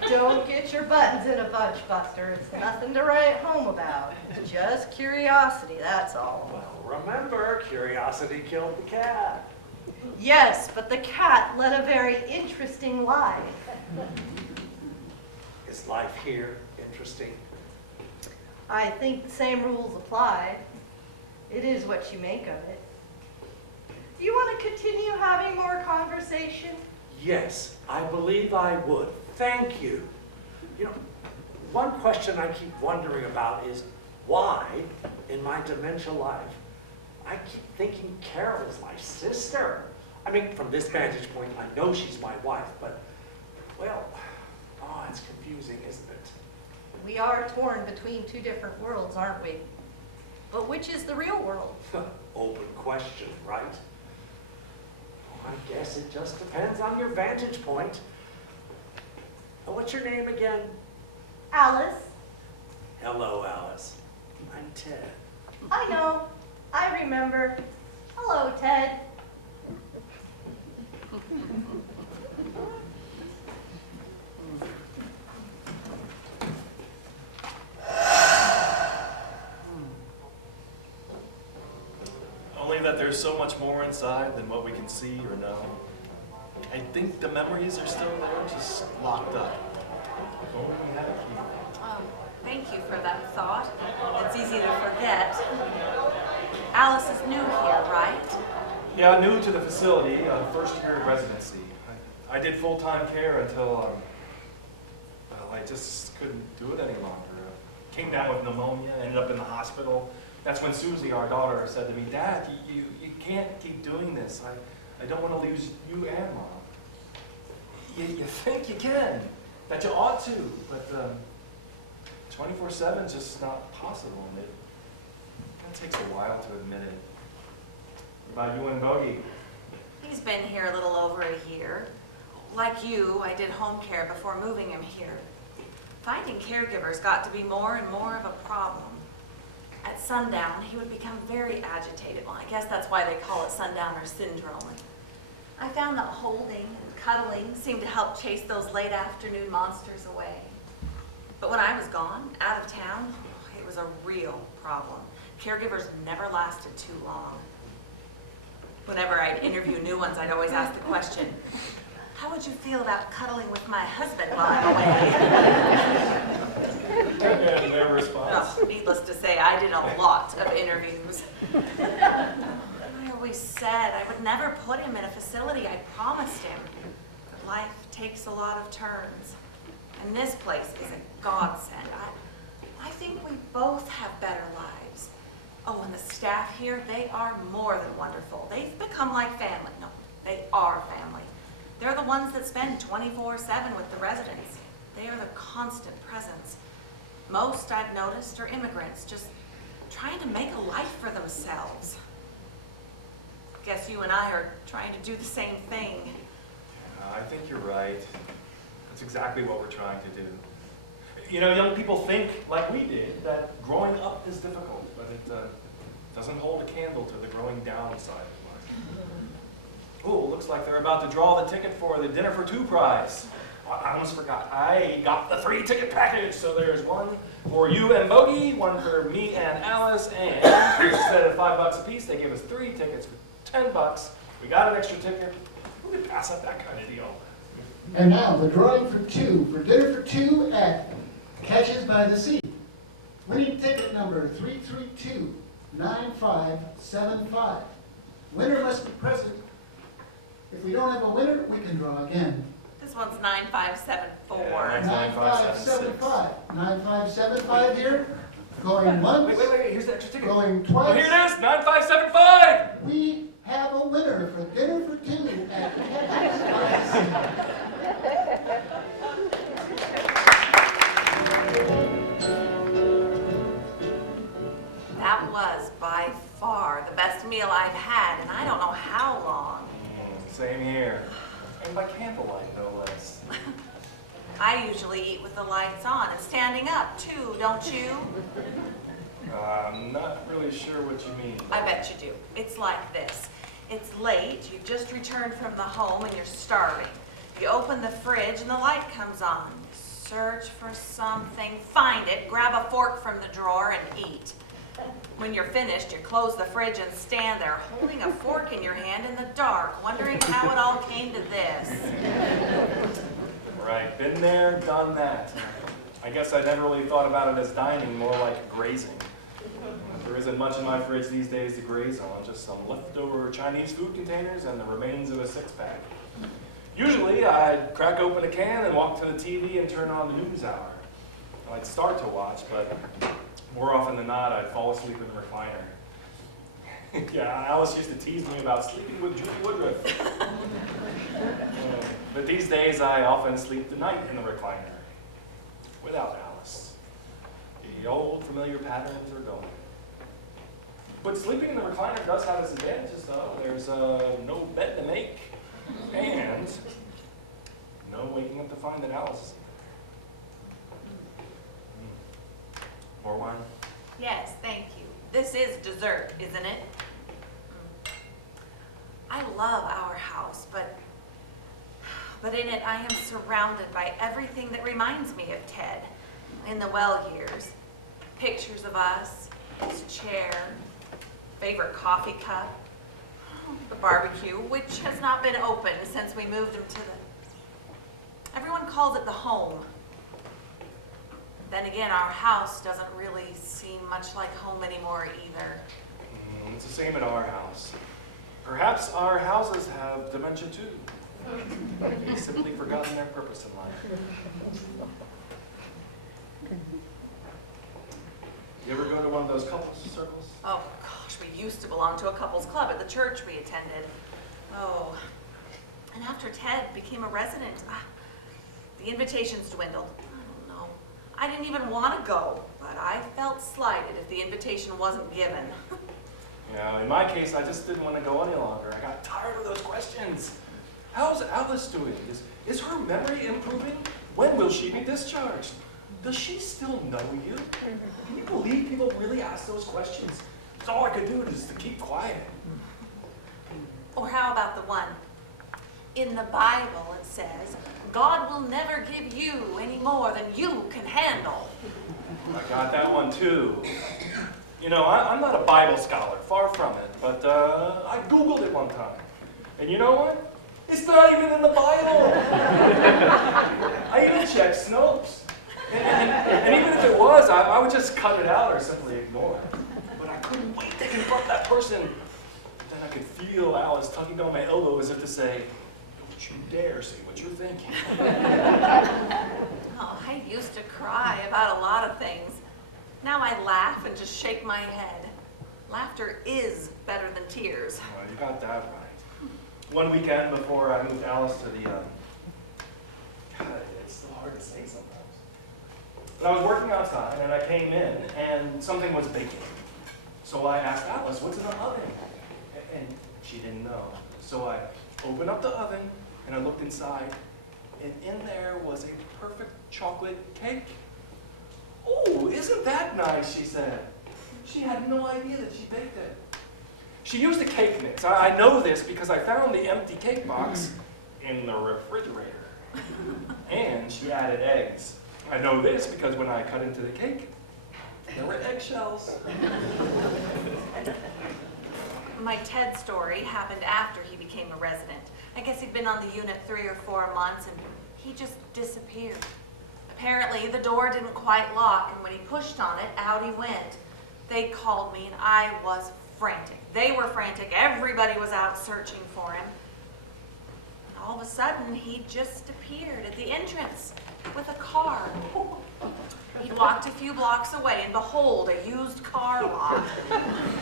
Don't get your buttons in a bunch, Buster. It's nothing to write home about. Just curiosity, that's all. Well, remember, curiosity killed the cat. Yes, but the cat led a very interesting life. Is life here interesting? I think the same rules apply. It is what you make of it. Do you want to continue having more conversation? Yes, I believe I would. Thank you. You know, one question I keep wondering about is why, in my dementia life, I keep thinking Carol is my sister. I mean, from this vantage point, I know she's my wife, but, well, oh, it's confusing, isn't it? We are torn between two different worlds, aren't we? But which is the real world? Open question, right? Well, I guess it just depends on your vantage point. What's your name again? Alice, Hello, Alice. I'm Ted. I know. I remember. Hello, Ted. Only that there's so much more inside than what we can see or know. I think the memories are still there, just locked up. If only we had a key. Thank you for that thought. It's easy to forget. Alice is new here, right? Yeah, new to the facility, first year of residency. I did full-time care until, well, I just couldn't do it any longer. Came down with pneumonia, ended up in the hospital. That's when Susie, our daughter, said to me, Dad, you can't keep doing this. I don't want to lose you and Mom. You think you can, that you ought to, but 24/7 is just not possible. And it takes a while to admit it. What about you and Bogey? He's been here a little over a year. Like you, I did home care before moving him here. Finding caregivers got to be more and more of a problem. At sundown, he would become very agitated. Well, I guess that's why they call it sundowner syndrome. I found that holding and cuddling seemed to help chase those late afternoon monsters away. But when I was gone, out of town, it was a real problem. Caregivers never lasted too long. Whenever I'd interview new ones, I'd always ask the question, how would you feel about cuddling with my husband while I'm away? And their response? No, needless to say, I did a lot of interviews. I always said I would never put him in a facility. I promised him. But life takes a lot of turns. And this place is a godsend. I think we both have better lives. Oh, and the staff here, they are more than wonderful. They've become like family. No, they are family. They're the ones that spend 24/7 with the residents. They are the constant presence. Most I've noticed are immigrants, just trying to make a life for themselves. Guess you and I are trying to do the same thing. I think you're right. That's exactly what we're trying to do. You know, young people think, like we did, that growing up is difficult, but it doesn't hold a candle to the growing down side of life. Oh, looks like they're about to draw the ticket for the Dinner for Two prize. I almost forgot. I got the 3-ticket package, so there's one for you and Bogey, one for me and Alice, and instead of $5 a piece, they gave us 3 tickets for $10. We got an extra ticket. Who could pass up that kind of deal? And now the drawing for 2 for Dinner for Two at Catches by the Sea. Winning ticket number 332-9575. Winner must be present. If we don't have a winner, we can draw again. This one's 9574. Yeah, 9575. 9575 here. Going once. Wait, here's the extra ticket. Going Oh, twice. here it is, 9575! We have a winner for Dinner for Two at Catches by the Sea. That was by far the best meal I've had, and I don't know how long. Same here. And by candlelight, no less. I usually eat with the lights on and standing up too, don't you? I'm not really sure what you mean. I bet you do. It's like this. It's late, you've just returned from the home and you're starving. You open the fridge and the light comes on. You search for something, find it, grab a fork from the drawer and eat. When you're finished, you close the fridge and stand there holding a fork in your hand in the dark, wondering how it all came to this. Right, been there, done that. I guess I never really thought about it as dining, more like grazing. There isn't much in my fridge these days to graze on, just some leftover Chinese food containers and the remains of a six-pack. Usually, I'd crack open a can and walk to the TV and turn on the news hour. I'd start to watch, but more often than not, I'd fall asleep in the recliner. Yeah, Alice used to tease me about sleeping with Judy Woodruff. But these days, I often sleep the night in the recliner, without Alice. The old familiar patterns are gone. But sleeping in the recliner does have its advantages, though. There's no bed to make, and no waking up to find that Alice is More wine? Yes, thank you. This is dessert, isn't it? I love our house, but in it I am surrounded by everything that reminds me of Ted in the well years. Pictures of us, his chair, favorite coffee cup, the barbecue, which has not been open since we moved him to the... Everyone calls it the home. Then again, our house doesn't really seem much like home anymore either. It's the same at our house. Perhaps our houses have dementia too. They've simply forgotten their purpose in life. You ever go to one of those couples circles? Oh gosh, we used to belong to a couples club at the church we attended. Oh, and after Ted became a resident, the invitations dwindled. I don't know. I didn't even want to go, but I felt slighted if the invitation wasn't given. Yeah, in my case, I just didn't want to go any longer. I got tired of those questions. How's Alice doing? Is her memory improving? When will she be discharged? Does she still know you? Can you believe people really ask those questions? That's all I could do is to keep quiet. Or how about the one? In the Bible it says, God will never give you any more than you can handle. I got that one too. You know, I'm not a Bible scholar, far from it, but I Googled it one time. And you know what? It's not even in the Bible. I even checked Snopes. And even if it was, I would just cut it out or simply ignore it. But I couldn't wait to confront that person. Then I could feel Alice tugging on my elbow as if to say, don't you dare say what you're thinking. Oh, I used to cry about a lot of things. Now I laugh and just shake my head. Laughter is better than tears. Oh, you got that right. One weekend before I moved Alice to the, God, it's so hard to say sometimes. But I was working outside and I came in and something was baking. So I asked Alice, what's in the oven? And she didn't know. So I opened up the oven and I looked inside, and in there was a perfect chocolate cake. Oh, isn't that nice, she said. She had no idea that she baked it. She used a cake mix. I know this because I found the empty cake box in the refrigerator. And she added eggs. I know this because when I cut into the cake, there were eggshells. My Ted story happened after he became a resident. I guess he'd been on the unit 3 or 4 months and he just disappeared. Apparently the door didn't quite lock, and when he pushed on it, out he went. They called me and I was frantic. They were frantic. Everybody was out searching for him. And all of a sudden, he just appeared at the entrance with a car. He walked a few blocks away, and behold, a used car lot.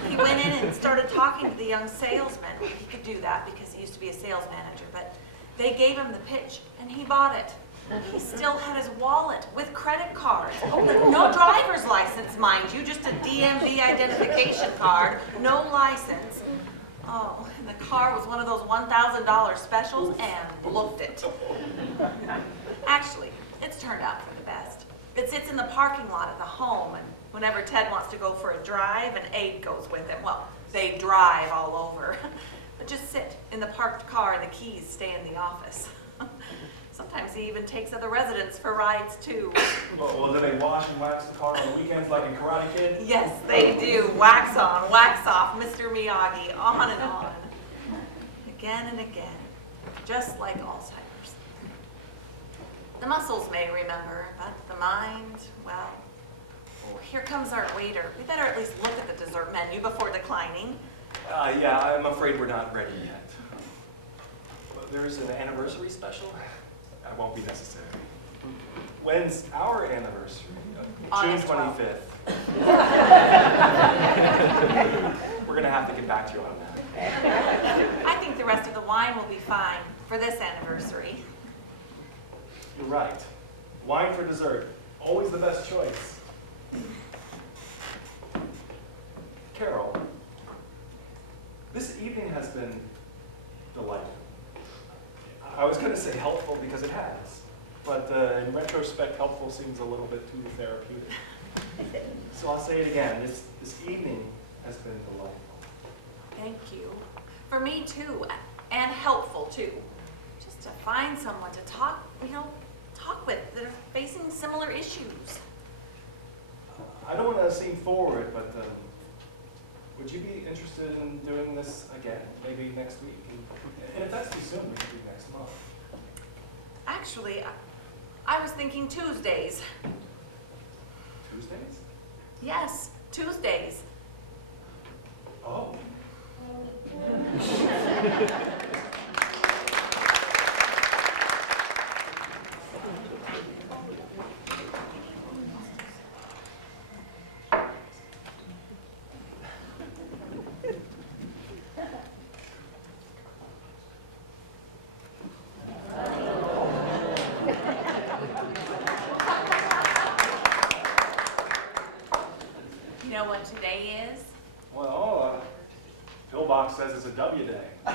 He went in and started talking to the young salesman. He could do that because he used to be a sales manager, but they gave him the pitch, and he bought it. He still had his wallet with credit cards. Oh, no driver's license, mind you, just a DMV identification card, no license. Oh, and the car was one of those $1,000 specials and looked it. Actually, it's turned out for the best. It sits in the parking lot at the home, and whenever Ted wants to go for a drive, an aide goes with him. Well, they drive all over. But just sit in the parked car and the keys stay in the office. Sometimes he even takes other residents for rides too. Well, do they wash and wax the car on the weekends like in Karate Kid? Yes, they do. Wax on, wax off, Mr. Miyagi, on and on. Again and again, just like Alzheimer's. The muscles may remember, but the mind, well... Oh, here comes our waiter. We better at least look at the dessert menu before declining. Yeah, I'm afraid we're not ready yet. But there's an anniversary special. That won't be necessary. When's our anniversary? June August 25th. We're gonna have to get back to you on that. I think the rest of the wine will be fine for this anniversary. You're right. Wine for dessert. Always the best choice. Carol, this evening has been delightful. I was going to say helpful because it has, but in retrospect, helpful seems a little bit too therapeutic. So I'll say it again. This evening has been delightful. Thank you. For me too, and helpful too. Just to find someone to talk with that are facing similar issues. I don't want to seem forward, but would you be interested in doing this again, maybe next week? And if that's too soon, we can do next month. Actually, I was thinking Tuesdays. Tuesdays? Yes, Tuesdays. Oh. You know what today is? Well, Pillbox says it's a W day. So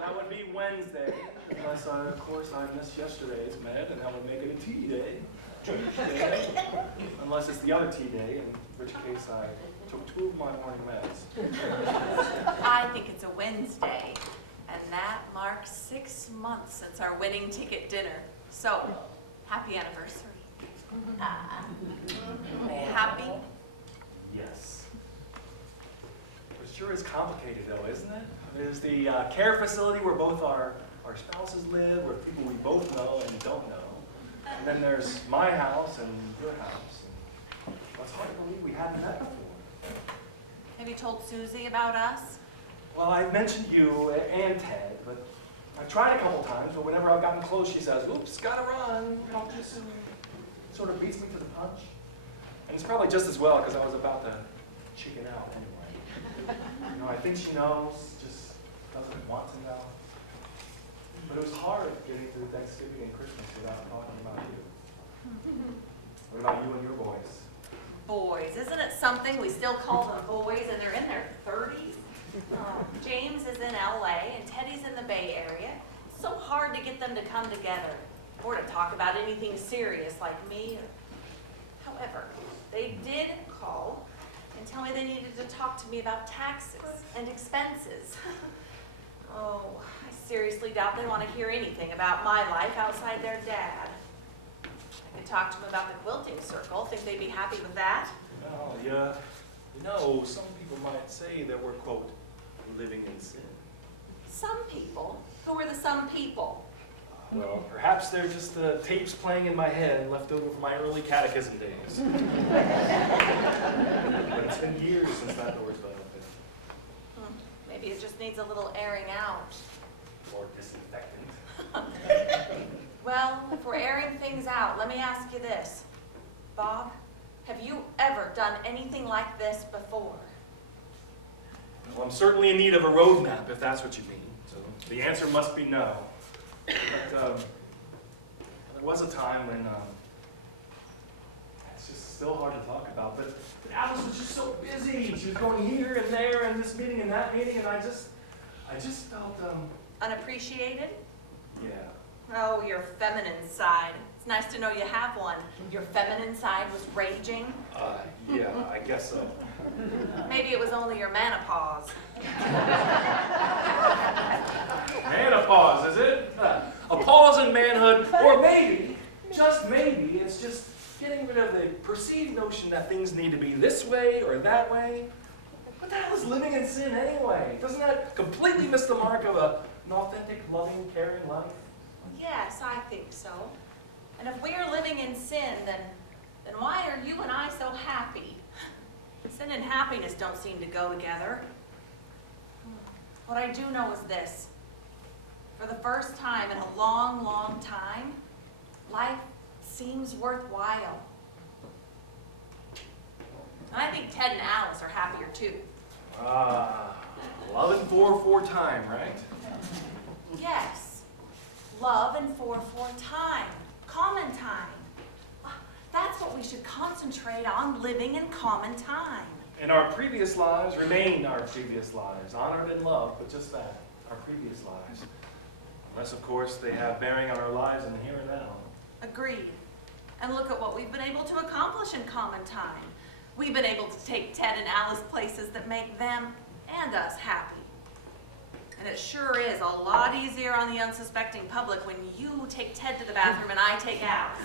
that would be Wednesday, unless, of course, I missed yesterday's med, and that would make it a T day. Tuesday, unless it's the other T day, in which case I took 2 of my morning meds. I think it's a Wednesday, and that marks 6 months since our wedding ticket dinner. So, happy anniversary. Happy? Yes. It sure is complicated, though, isn't it? There's the care facility where both our spouses live, where people we both know and don't know. And then there's my house and your house. And it's hard to believe we hadn't met before. Have you told Susie about us? Well, I mentioned you and Ted, but I've tried a couple times, but whenever I've gotten close, she says, oops, gotta run. Just sort of beats me to the punch. And it's probably just as well, because I was about to chicken out anyway. You know, I think she knows, just doesn't want to know. But it was hard getting through Thanksgiving and Christmas without talking about you. What about you and your boys? Boys, isn't it something we still call them boys and they're in their 30s? James is in LA and Teddy's in the Bay Area. It's so hard to get them to come together or to talk about anything serious like me. However, they did call and tell me they needed to talk to me about taxes and expenses. Oh, I seriously doubt they want to hear anything about my life outside their dad. I could talk to them about the quilting circle. Think they'd be happy with that? Well, yeah. You know, some people might say that we're, quote, living in sin. Some people? Who are the some people? Well, perhaps they're just the tapes playing in my head left over from my early catechism days. But it's been years since that door's been open. Maybe it just needs a little airing out. Or disinfectant. Well, if we're airing things out, let me ask you this. Bob, have you ever done anything like this before? Well, I'm certainly in need of a roadmap, if that's what you mean. So the answer must be no. But there was a time when, it's just still hard to talk about, but Alice was just so busy. She was going here and there and this meeting and that meeting, and I just felt, Unappreciated? yeah. Oh, your feminine side. It's nice to know you have one. Your feminine side was raging. Yeah, I guess so. Maybe it was only your menopause. Menopause, is it? A pause in manhood, or maybe, just maybe, it's just getting rid of the perceived notion that things need to be this way or that way. What the hell is living in sin anyway? Doesn't that completely miss the mark of an authentic, loving, caring life? Yes, I think so. And if we are living in sin, then Sin and happiness don't seem to go together. What I do know is this. For the first time in a long, long time, life seems worthwhile. And I think Ted and Alice are happier too. Love and 4-4 time, right? Yes. Love and 4-4 time. Common time. That's what we should concentrate on, living in common time. And our previous lives remain our previous lives, honored and loved, but just that, our previous lives. Unless, of course, they have bearing on our lives in the here and now. Agreed. And look at what we've been able to accomplish in common time. We've been able to take Ted and Alice places that make them and us happy. And it sure is a lot easier on the unsuspecting public when you take Ted to the bathroom and I take Alice.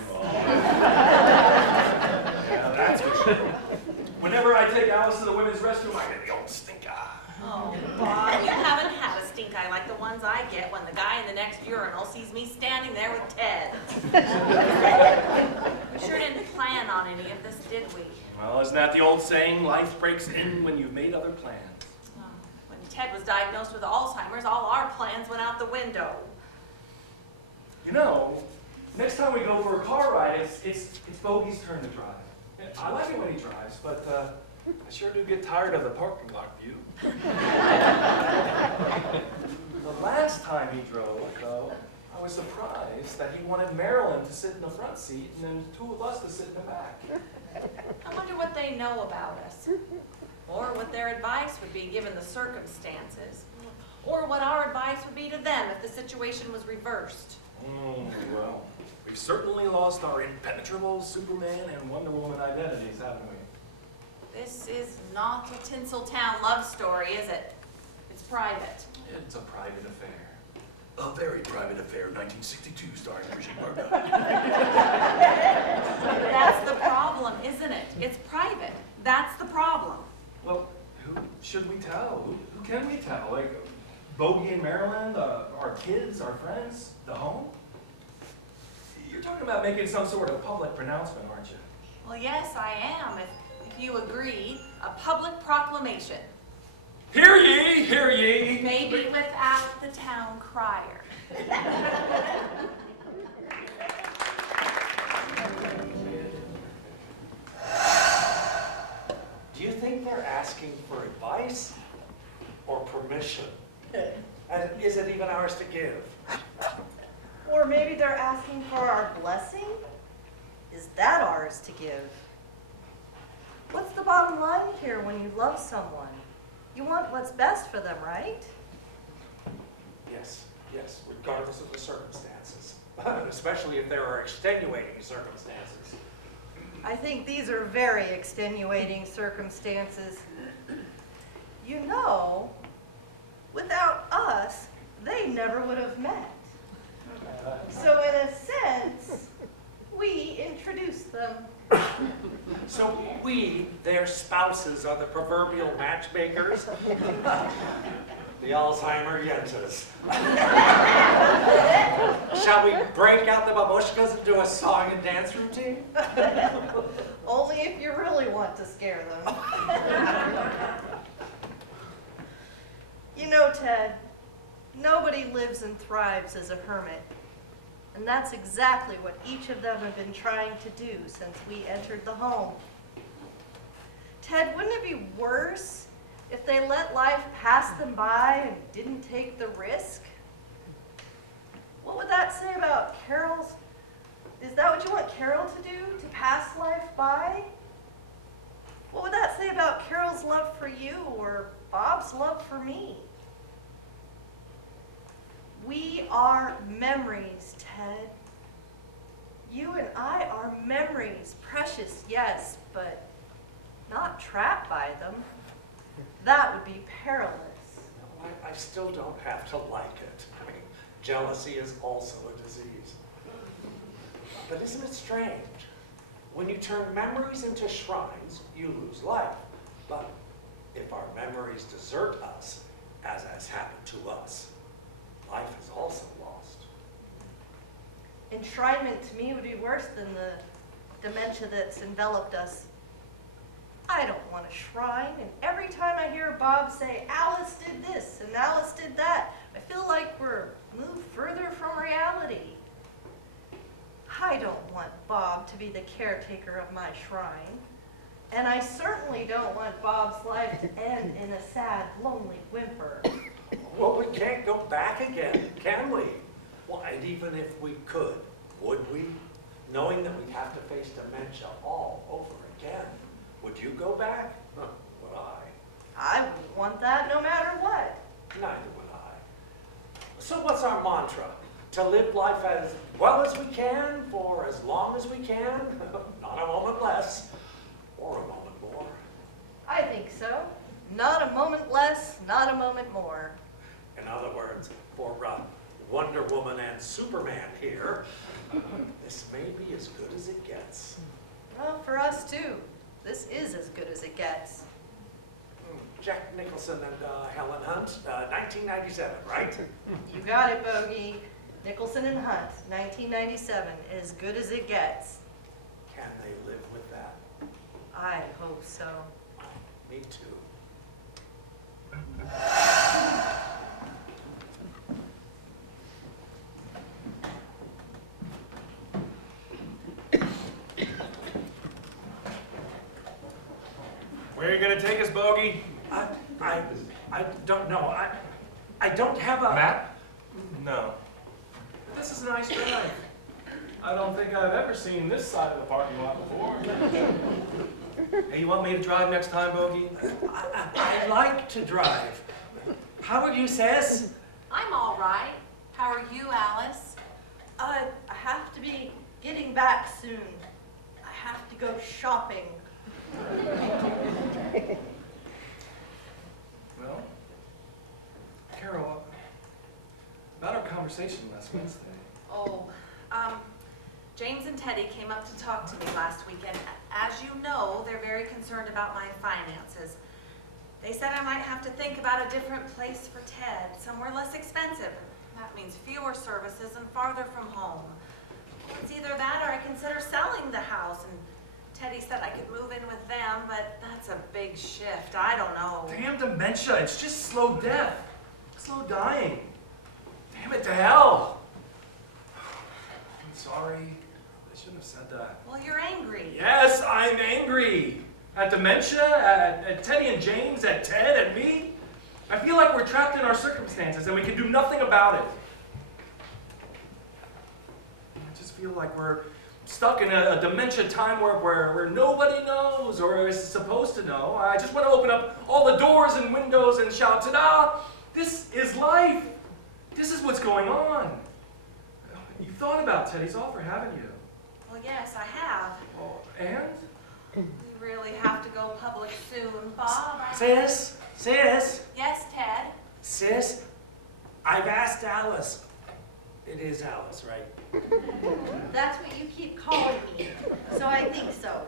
Yeah, that's for sure. Whenever I take Alice to the women's restroom, I get the old stink eye. Oh, Bob, you haven't had a stink eye like the ones I get when the guy in the next urinal sees me standing there with Ted. We sure didn't plan on any of this, did we? Well, isn't that the old saying, life breaks in when you've made other plans? When Ted was diagnosed with Alzheimer's, all our plans went out the window. You know, next time we go for a car ride, it's Bogey's turn to drive. I like it when he drives, but I sure do get tired of the parking lot view. The last time he drove, though, I was surprised that he wanted Marilyn to sit in the front seat and then the two of us to sit in the back. I wonder what they know about us. Or what their advice would be given the circumstances. Or what our advice would be to them if the situation was reversed. Well, we've certainly lost our impenetrable Superman and Wonder Woman identities, haven't we? This is not a Tinseltown love story, is it? It's private. It's a private affair. A very private affair, 1962, starring Brigitte Bardot. That's the problem, isn't it? It's private. That's the problem. Well, who should we tell? Who can we tell? Like, Bogey and Marilyn, our kids, our friends, the home? You're talking about making some sort of public pronouncement, aren't you? Well, yes, I am, if you agree. A public proclamation. Hear ye, hear ye! Maybe without the town crier. Do you think they're asking for advice or permission? And is it even ours to give? Or maybe they're asking for our blessing? Is that ours to give? What's the bottom line here when you love someone? You want what's best for them, right? Yes, regardless of the circumstances, especially if there are extenuating circumstances. I think these are very extenuating circumstances. You know, without us, they never would have met. So in a sense, we introduced them. So we, their spouses, are the proverbial matchmakers? The Alzheimer Yentas. Shall we break out the babushkas and do a song and dance routine? Only if you really want to scare them. You know, Ted, nobody lives and thrives as a hermit. And that's exactly what each of them have been trying to do since we entered the home. Ted, wouldn't it be worse if they let life pass them by and didn't take the risk? What would that say about Carol's? Is that what you want Carol to do, to pass life by? What would that say about Carol's love for you or Bob's love for me? We are memories, Ted. You and I are memories, precious, yes, but not trapped by them. That would be perilous. I still don't have to like it. I mean, jealousy is also a disease. But isn't it strange? When you turn memories into shrines, you lose life. But if our memories desert us, as has happened to us, life is also lost. Enshrinement to me would be worse than the dementia that's enveloped us. I don't want a shrine, and every time I hear Bob say, Alice did this and Alice did that, I feel like we're moved further from reality. I don't want Bob to be the caretaker of my shrine, and I certainly don't want Bob's life to end in a sad, lonely whimper. Well, we can't go back again, can we? Well, and even if we could, would we? Knowing that we'd have to face dementia all over again. Would you go back? Huh, would I? I wouldn't want that no matter what. Neither would I. So what's our mantra? To live life as well as we can, for as long as we can, not a moment less, or a moment more. I think so. Not a moment less, not a moment more. In other words, for Wonder Woman and Superman here, this may be as good as it gets. Well, for us too. This is as good as it gets. Jack Nicholson and Helen Hunt, 1997, right? You got it, Bogey. Nicholson and Hunt, 1997, as good as it gets. Can they live with that? I hope so. Me too. Where are you gonna take us, Bogey? I don't know. I don't have a... Matt? No. This is a nice drive. I don't think I've ever seen this side of the parking lot before. Hey, you want me to drive next time, Bogey? I like to drive. How are you, sis? I'm all right. How are you, Alice? I have to be getting back soon. I have to go shopping. Well, Carol, about our conversation last Wednesday. Oh, James and Teddy came up to talk to me last weekend. As you know, they're very concerned about my finances. They said I might have to think about a different place for Ted, somewhere less expensive. That means fewer services and farther from home. It's either that or I consider selling the house. And Teddy said I could move in with them, but that's a big shift. I don't know. Damn dementia, it's just slow death. Slow dying. Damn it to hell. I'm sorry. I shouldn't have said that. Well, you're angry. Yes, I'm angry. At dementia, at Teddy and James, at Ted, at me. I feel like we're trapped in our circumstances and we can do nothing about it. I just feel like we're stuck in a dementia time where nobody knows or is supposed to know. I just want to open up all the doors and windows and shout, ta-da! This is life. This is what's going on. You've thought about Teddy's offer, haven't you? Well, yes, I have. Oh, and? We really have to go public soon, Bob. Sis? Yes, Ted? Sis? I've asked Alice. It is Alice, right? That's what you keep calling me, so I think so.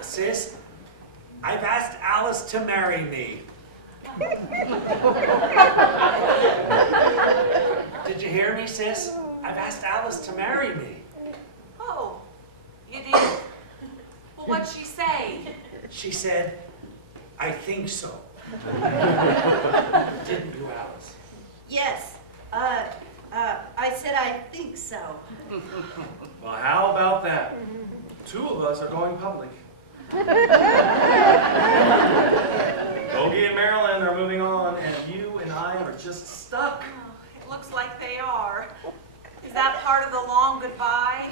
Sis, I've asked Alice to marry me. Did you hear me, sis? I've asked Alice to marry me. Oh, you did? Well, what'd she say? She said, I think so. Didn't you, Alice? Yes, I said I think so. Well, how about that? Two of us are going public. Bogey and Marilyn are moving on, and you and I are just stuck. Oh, it looks like they are. Is that part of the long goodbye?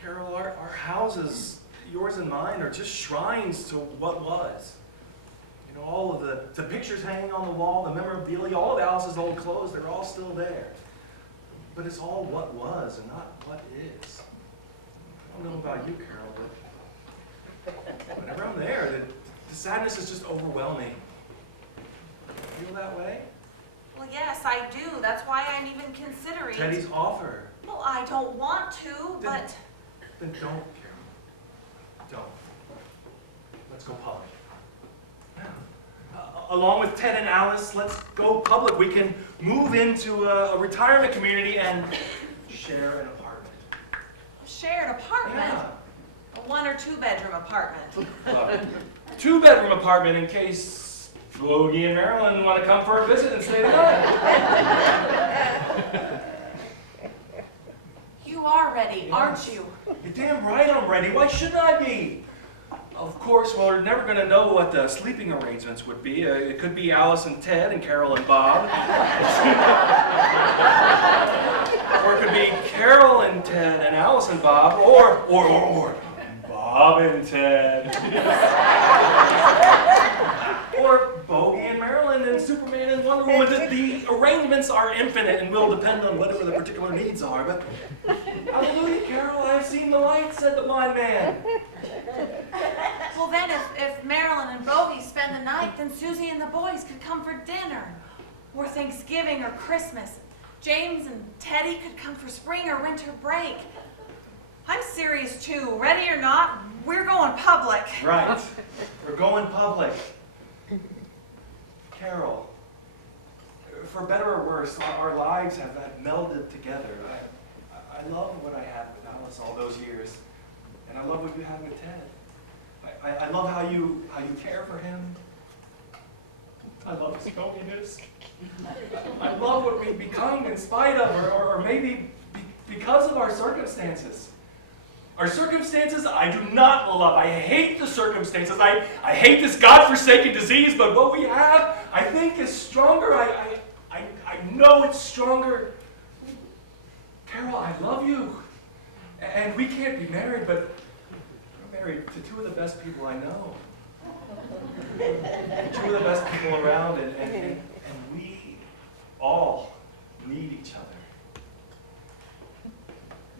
Carol, our houses, yours and mine, are just shrines to what was. You know, all of the pictures hanging on the wall, the memorabilia, all of Alice's old clothes, they're all still there. But it's all what was and not what is. I don't know about you, Carol, but whenever I'm there, the sadness is just overwhelming. You feel that way? Well, yes, I do. That's why I'm even considering. Teddy's offer. Well, I don't want to, but... Then don't, Carol. Don't. Let's go public. Along with Ted and Alice, let's go public. We can move into a retirement community and share an apartment. Share an apartment? Yeah. A 1 or 2 bedroom apartment. Two-bedroom apartment in case Bogey and Marilyn want to come for a visit and stay the night. You are ready, aren't you? You're damn right I'm ready. Why shouldn't I be? Of course, we're never going to know what the sleeping arrangements would be. It could be Alice and Ted and Carol and Bob. Or it could be Carol and Ted and Alice and Bob. Or Bob and Ted. Or Bogey and Marilyn and Superman and Wonder Woman. The arrangements are infinite and will depend on whatever the particular needs are. But hallelujah, Carol, I've seen the light, said the blind man. Well then, if Marilyn and Bogey spend the night, then Susie and the boys could come for dinner. Or Thanksgiving or Christmas. James and Teddy could come for spring or winter break. I'm serious too. Ready or not, we're going public. Right. We're going public. Carol, for better or worse, our lives have melded together. I love what I had with Alice all those years, and I love what you had with Ted. I love how you care for him. I love his phoniness. I love what we've become in spite of, or maybe because of our circumstances. Our circumstances I do not love. I hate the circumstances. I hate this godforsaken disease, but what we have, I think, is stronger. I know it's stronger. Carol, I love you. And we can't be married, but we're married to two of the best people I know. Two of the best people around, and we all need each other.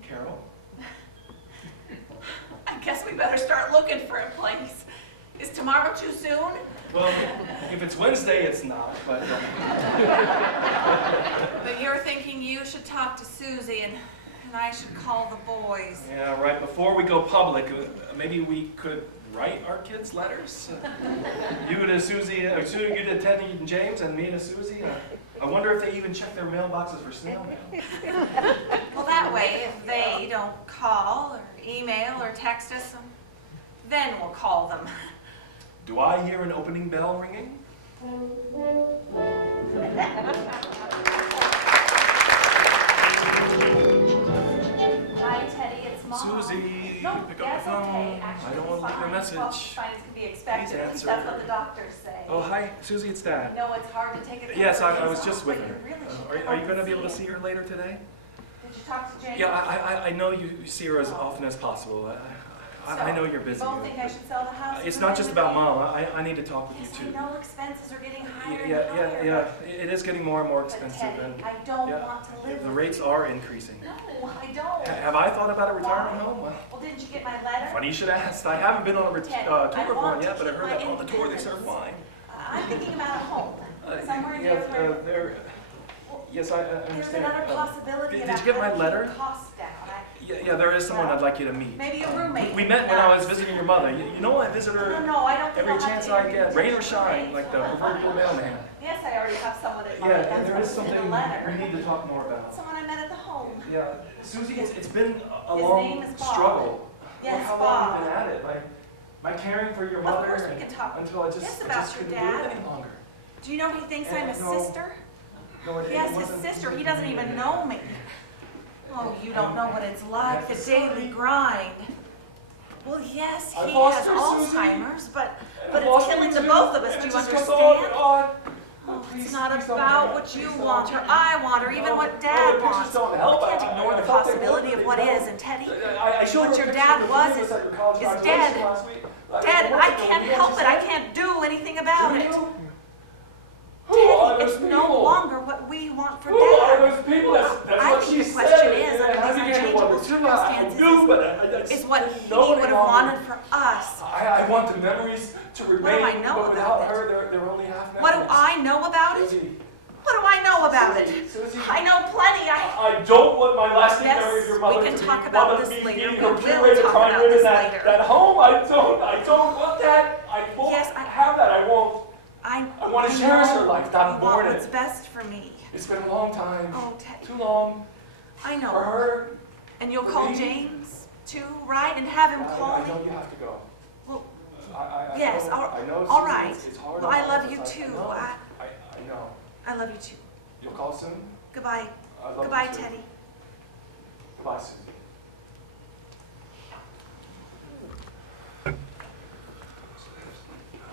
Carol? I guess we better start looking for a place. Is tomorrow too soon? Well, if it's Wednesday, it's not, but... But you're thinking you should talk to Susie and I should call the boys. Yeah, right, before we go public, maybe we could write our kids letters? You to Susie, you to Teddy and James, and me to Susie? I wonder if they even check their mailboxes for snail mail. Well, that way, if they don't call or email or text us, then we'll call them. Do I hear an opening bell ringing? Hi, Teddy, it's Mom. Susie, No, pick up the that's phone. okay. Actually, I don't want to leave a it's fine. Well, message. fine as can be expected. Please At least answer. that's what the doctors say. Oh, hi, Susie, it's Dad. No, it's hard to take a Yes, I couple was days just off, with but her. you really should Are you come going to be and able to see see her later today? Did you talk to James? Yeah, I know you see her as often as possible. I know you're busy. You don't think I should sell the house? It's and not move just in about with you? Mom. I need to talk with Yes, you too. I know expenses are getting higher and Yeah, higher. yeah. It is getting more and more But expensive, Teddy, and I don't yeah, want to live the with rates you. are increasing. No, I don't. Have I thought about a retirement home? Well, Well, didn't you get my letter? funny you should ask. I haven't been on a Teddy, tour I of want one to yet, but I keep heard my that on the tour they serve independence. wine. I'm thinking about a home, somewhere Yeah, different. yes, I There's understand. another possibility did about you get my how to letter? keep costs down. Yeah, there is someone I'd like you to meet. Maybe a roommate. We met when I was visiting your mother. You know I visit her No, I don't think every I'll have chance to I interview get, rain or potential shine, roommates. like the proverbial mailman. Yes, I already have someone in mind. Yeah, That's and there what's is in the something letter. we need to talk more about. Someone I met at the home. Yeah, Susie, it's been a His long name is Bob. struggle. Yes, Look how long Bob. you've been at it. My caring for your Of mother course we can talk. until I just, Yes, I about just your couldn't do dad. it any longer. Do you know he thinks I'm a No. sister? No, it Yes, his wasn't- sister. He doesn't even know me. Oh, you don't know what it's like, the daily grind. Well, yes, I've he lost has her, Susie. Alzheimer's, but I've it's lost killing her the too, both of us. and Do it you just goes understand? on. Oh, Please, it's not please don't about help. what you Please want don't. or I want or even No, what no, Dad the pictures wants. don't help. I can't I ignore the thought they possibility would, of what they is. don't. And Teddy, I showed what her a your picture dad of the was three of us at your college is graduation dead. last week. Dad, I can't help it. I can't do anything about it. Teddy, it's no longer what we want for Who are Dad. those people? That's I what think she the question said. is, And under I these began to unchangeable wonder, too. I circumstances, knew, but I just is what didn't he know would any have longer. wanted for us. I want the memories to remain, do I know but without about it? her, they're only half memories. What do I know about it? Susie, What do I know about it? Susie, I know plenty. I don't want my lasting Yes, memory of your we mother can to be talk about one of this me later. being We her will curator talk trying about to live this in later. that home. I don't want that. I won't Yes, have that. I won't. I want to cherish her know life, not you mourn want it. what's best for me. It's been a long time. Oh, Teddy. Too long I for know. her. And you'll for call me. James? too, right? And have him call I me? know you have to go. Well, I yes, know, all- I know all Susan, right. it's hard. Well, I on love all you of us. too. I know. I- I know. I love you too. You'll call soon? Goodbye. I love Goodbye, you too. Teddy. Bye, Susie.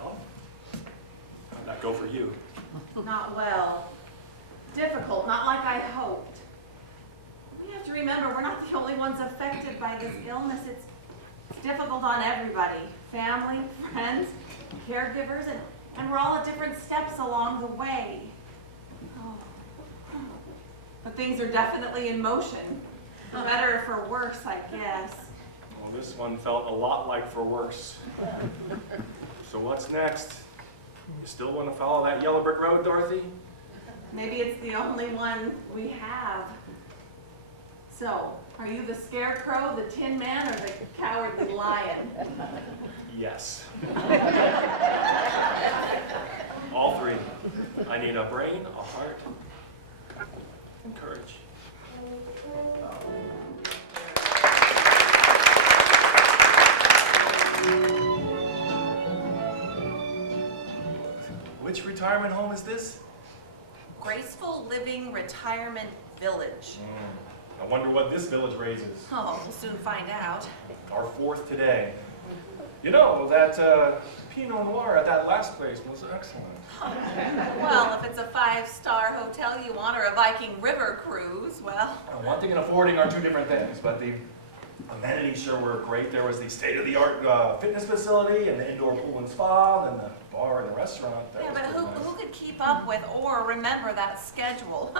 Well, how'd that go for you? Not well. Difficult, not like I hoped. We have to remember, we're not the only ones affected by this illness. It's difficult on everybody. Family, friends, caregivers, and we're all at different steps along the way. Oh. But things are definitely in motion. For better or for worse, I guess. Well, this one felt a lot like for worse. So what's next? You still want to follow that yellow brick road, Dorothy? Maybe it's the only one we have. So, are you the scarecrow, the tin man, or the cowardly lion? Yes. All three. I need a brain, a heart, and courage. Which retirement home is this? Graceful Living Retirement Village. I wonder what this village raises. Oh, we'll soon find out. Our fourth today. You know, that Pinot Noir at that last place was excellent. Well, if it's a 5-star hotel you want or a Viking River cruise, well, One thing and affording are two different things, but the amenities sure were great. There was the state-of-the-art fitness facility and the indoor pool and spa, and the bar and the restaurant. That yeah, was but pretty who nice. could keep up with or remember that schedule?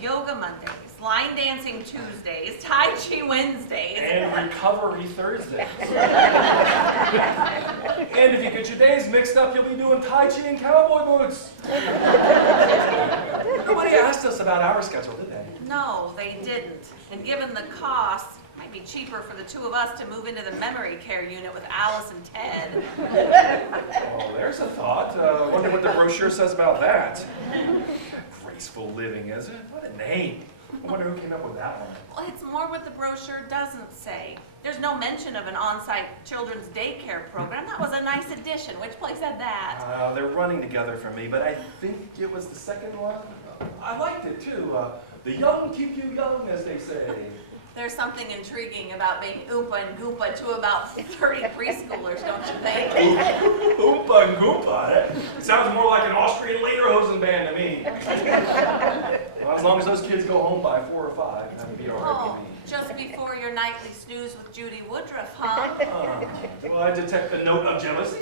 Yoga Mondays, line dancing Tuesdays, Tai Chi Wednesdays. And recovery Thursdays. And if you get your days mixed up, you'll be doing Tai Chi and cowboy boots. Nobody asked us about our schedule, did they? No, they didn't. And given the cost, it might be cheaper for the two of us to move into the memory care unit with Alice and Ted. Oh, there's a thought. Wonder what the brochure says about that. Graceful Living, is it? What a name. I wonder who came up with that one. Well, it's more what the brochure doesn't say. There's no mention of an on-site children's daycare program. That was a nice addition. Which place had that? They're running together for me, but I think it was the second one. I liked it too. The young keep you young, as they say. There's something intriguing about being Oompa and Goompa to about 30 preschoolers, don't you think? Oompa and Goompa. That sounds more like an Austrian Lederhosen band to me. Well, as long as those kids go home by 4 or 5, that would be all right Oh, with me. just before your nightly snooze with Judy Woodruff, huh? Do I detect a note of jealousy?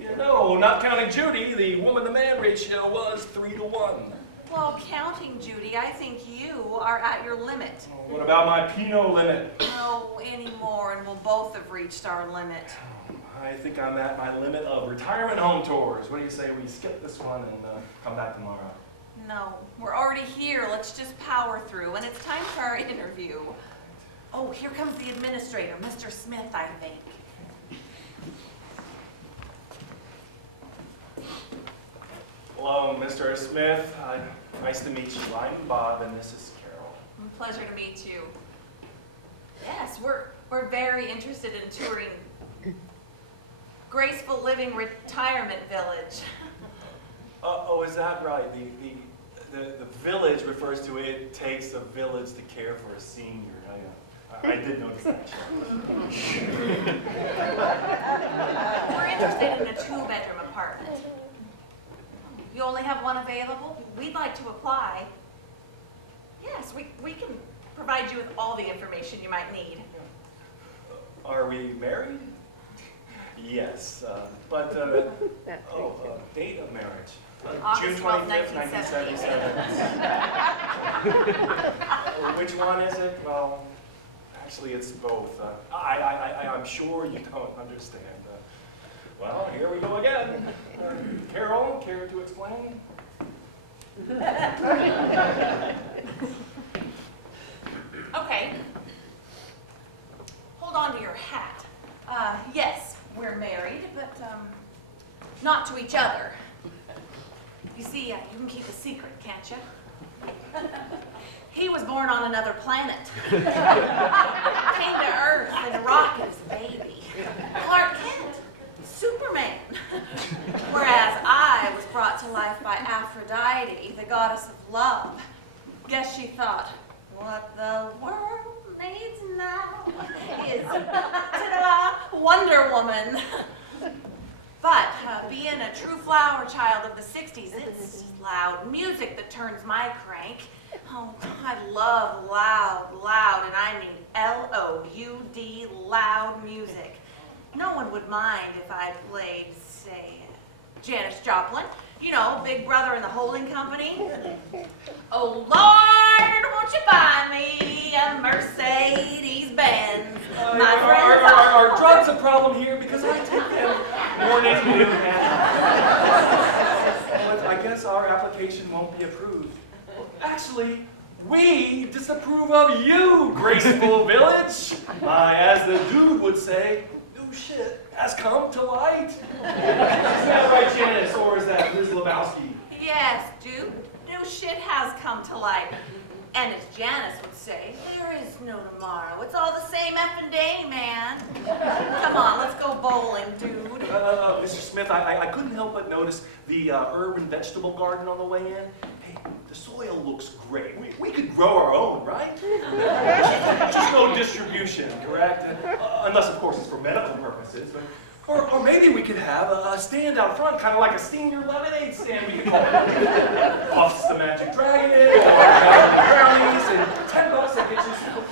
You know, not counting Judy, the woman-to-man ratio was 3 to 1. Well, counting Judy, I think you are at your limit. What about my Pinot limit? No anymore, and we'll both have reached our limit. I think I'm at my limit of retirement home tours. What do you say we skip this one and come back tomorrow? No, we're already here. Let's just power through, and it's time for our interview. Oh, here comes the administrator, Mr. Smith, I think. Hello, Mr. Smith. Nice to meet you. I'm Bob, and this is Carol. Pleasure to meet you. Yes, we're very interested in touring Graceful Living Retirement Village. Oh, is that right? The village refers to it takes a village to care for a senior. I did notice that. We're interested in a 2-bedroom apartment. You only have one available? We'd like to apply. Yes, we can provide you with all the information you might need. Are we married? Yes, but, date of marriage. June August 12th, 25th, 1977. Which one is it? Well, actually, it's both. I'm sure you don't understand. Well, here we go again. Carol, care to explain? Okay. Hold on to your hat. Yes, we're married, but not to each other. You see, you can keep a secret, can't you? He was born on another planet. Came to Earth and arrived Ta-da! Wonder Woman. But being a true flower child of the 60s, it's loud music that turns my crank. Oh, I love loud, and I mean L-O-U-D, loud music. No one would mind if I played, say, Janis Joplin. You know, Big Brother and the Holding Company. Oh, Lord, won't you buy me a Mercedes-Benz? My friends Are drugs a problem here? Because I take them more than you do. But I guess our application won't be approved. Actually, we disapprove of you, Graceful Village. As the dude would say, new shit has come to light. Isn't that right, Janice? Or is that Liz Lebowski? Yes, dude, new shit has come to light. And as Janice would say, there is no tomorrow. It's all the same effing day, man. Come on, let's go bowling, dude. Mr. Smith, I couldn't help but notice the urban vegetable garden on the way in. Hey, the soil looks great. We could grow our own, right? Just no distribution, correct? Unless, of course, it's for medical purposes. But, or maybe we could have a stand out front, kind of like a senior lemonade stand, we could call it. Puffs the Magic Dragon, or brownies, and $10 that gets you some.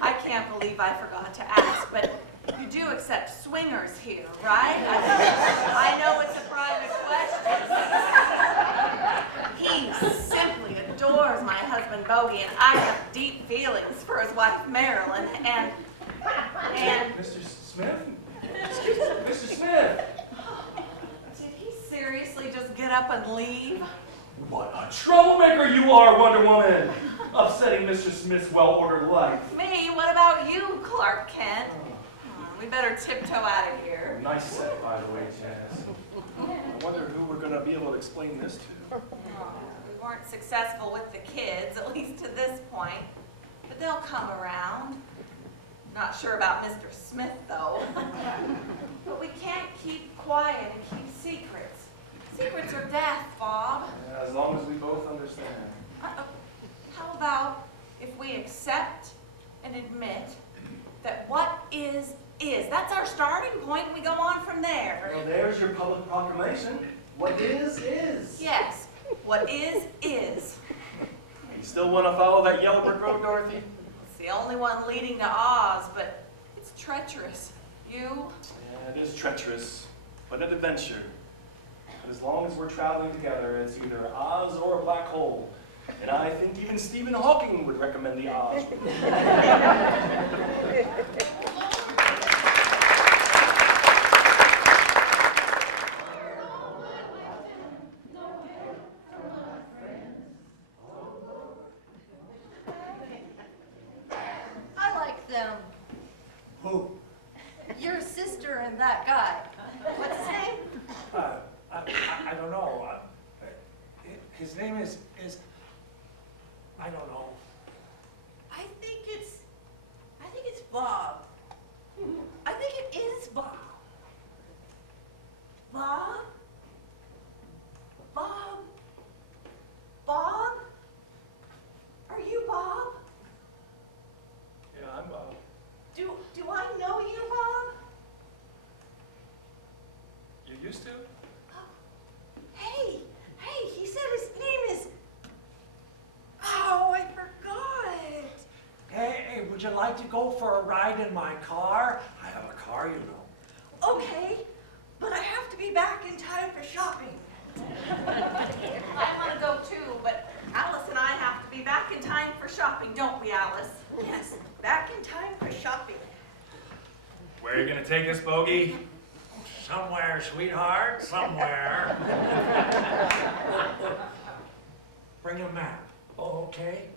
I can't believe I forgot to ask, but you do accept swingers here, right? I know it's a private question. He simply adores my husband Bogey, and I have deep feelings for his wife Marilyn, and... Mr. Smith? Excuse me, Mr. Smith! Did he seriously just get up and leave? What a troublemaker you are, Wonder Woman! Upsetting Mr. Smith's well-ordered life. Me? What about you, Clark Kent? We better tiptoe out of here. Nice set, by the way, Janice. I wonder who we're going to be able to explain this to. We weren't successful with the kids, at least to this point. But they'll come around. Not sure about Mr. Smith, though. But we can't keep quiet and keep secrets. Secrets are death, Bob. Yeah, as long as we both understand. How about if we accept and admit that what is. That's our starting point, and we go on from there. Well, there's your public proclamation. What is. Yes, what is. You still want to follow that yellow brick road, Dorothy? It's the only one leading to Oz, but it's treacherous. You? Yeah, it is treacherous, but an adventure. But as long as we're traveling together, it's either Oz or a black hole. And I think even Stephen Hawking would recommend the Oz. I like them. Who? Your sister and that guy. What's his name? I don't know. His name is, I don't know. I think it's Bob. I think it is Bob. Bob? Bob? Bob? Are you Bob? Yeah, I'm Bob. Do I know you, Bob? You used to? Hey, he said his name is... Oh, I forgot. Hey, would you like to go for a ride in my car? I have a car, you know. Okay, but I have to be back in time for shopping. I want to go too, but Alice and I have to be back in time for shopping, don't we, Alice? Yes, back in time for shopping. Where are you going to take us, Bogey? Somewhere, sweetheart, somewhere. Bring a map. Oh, okay.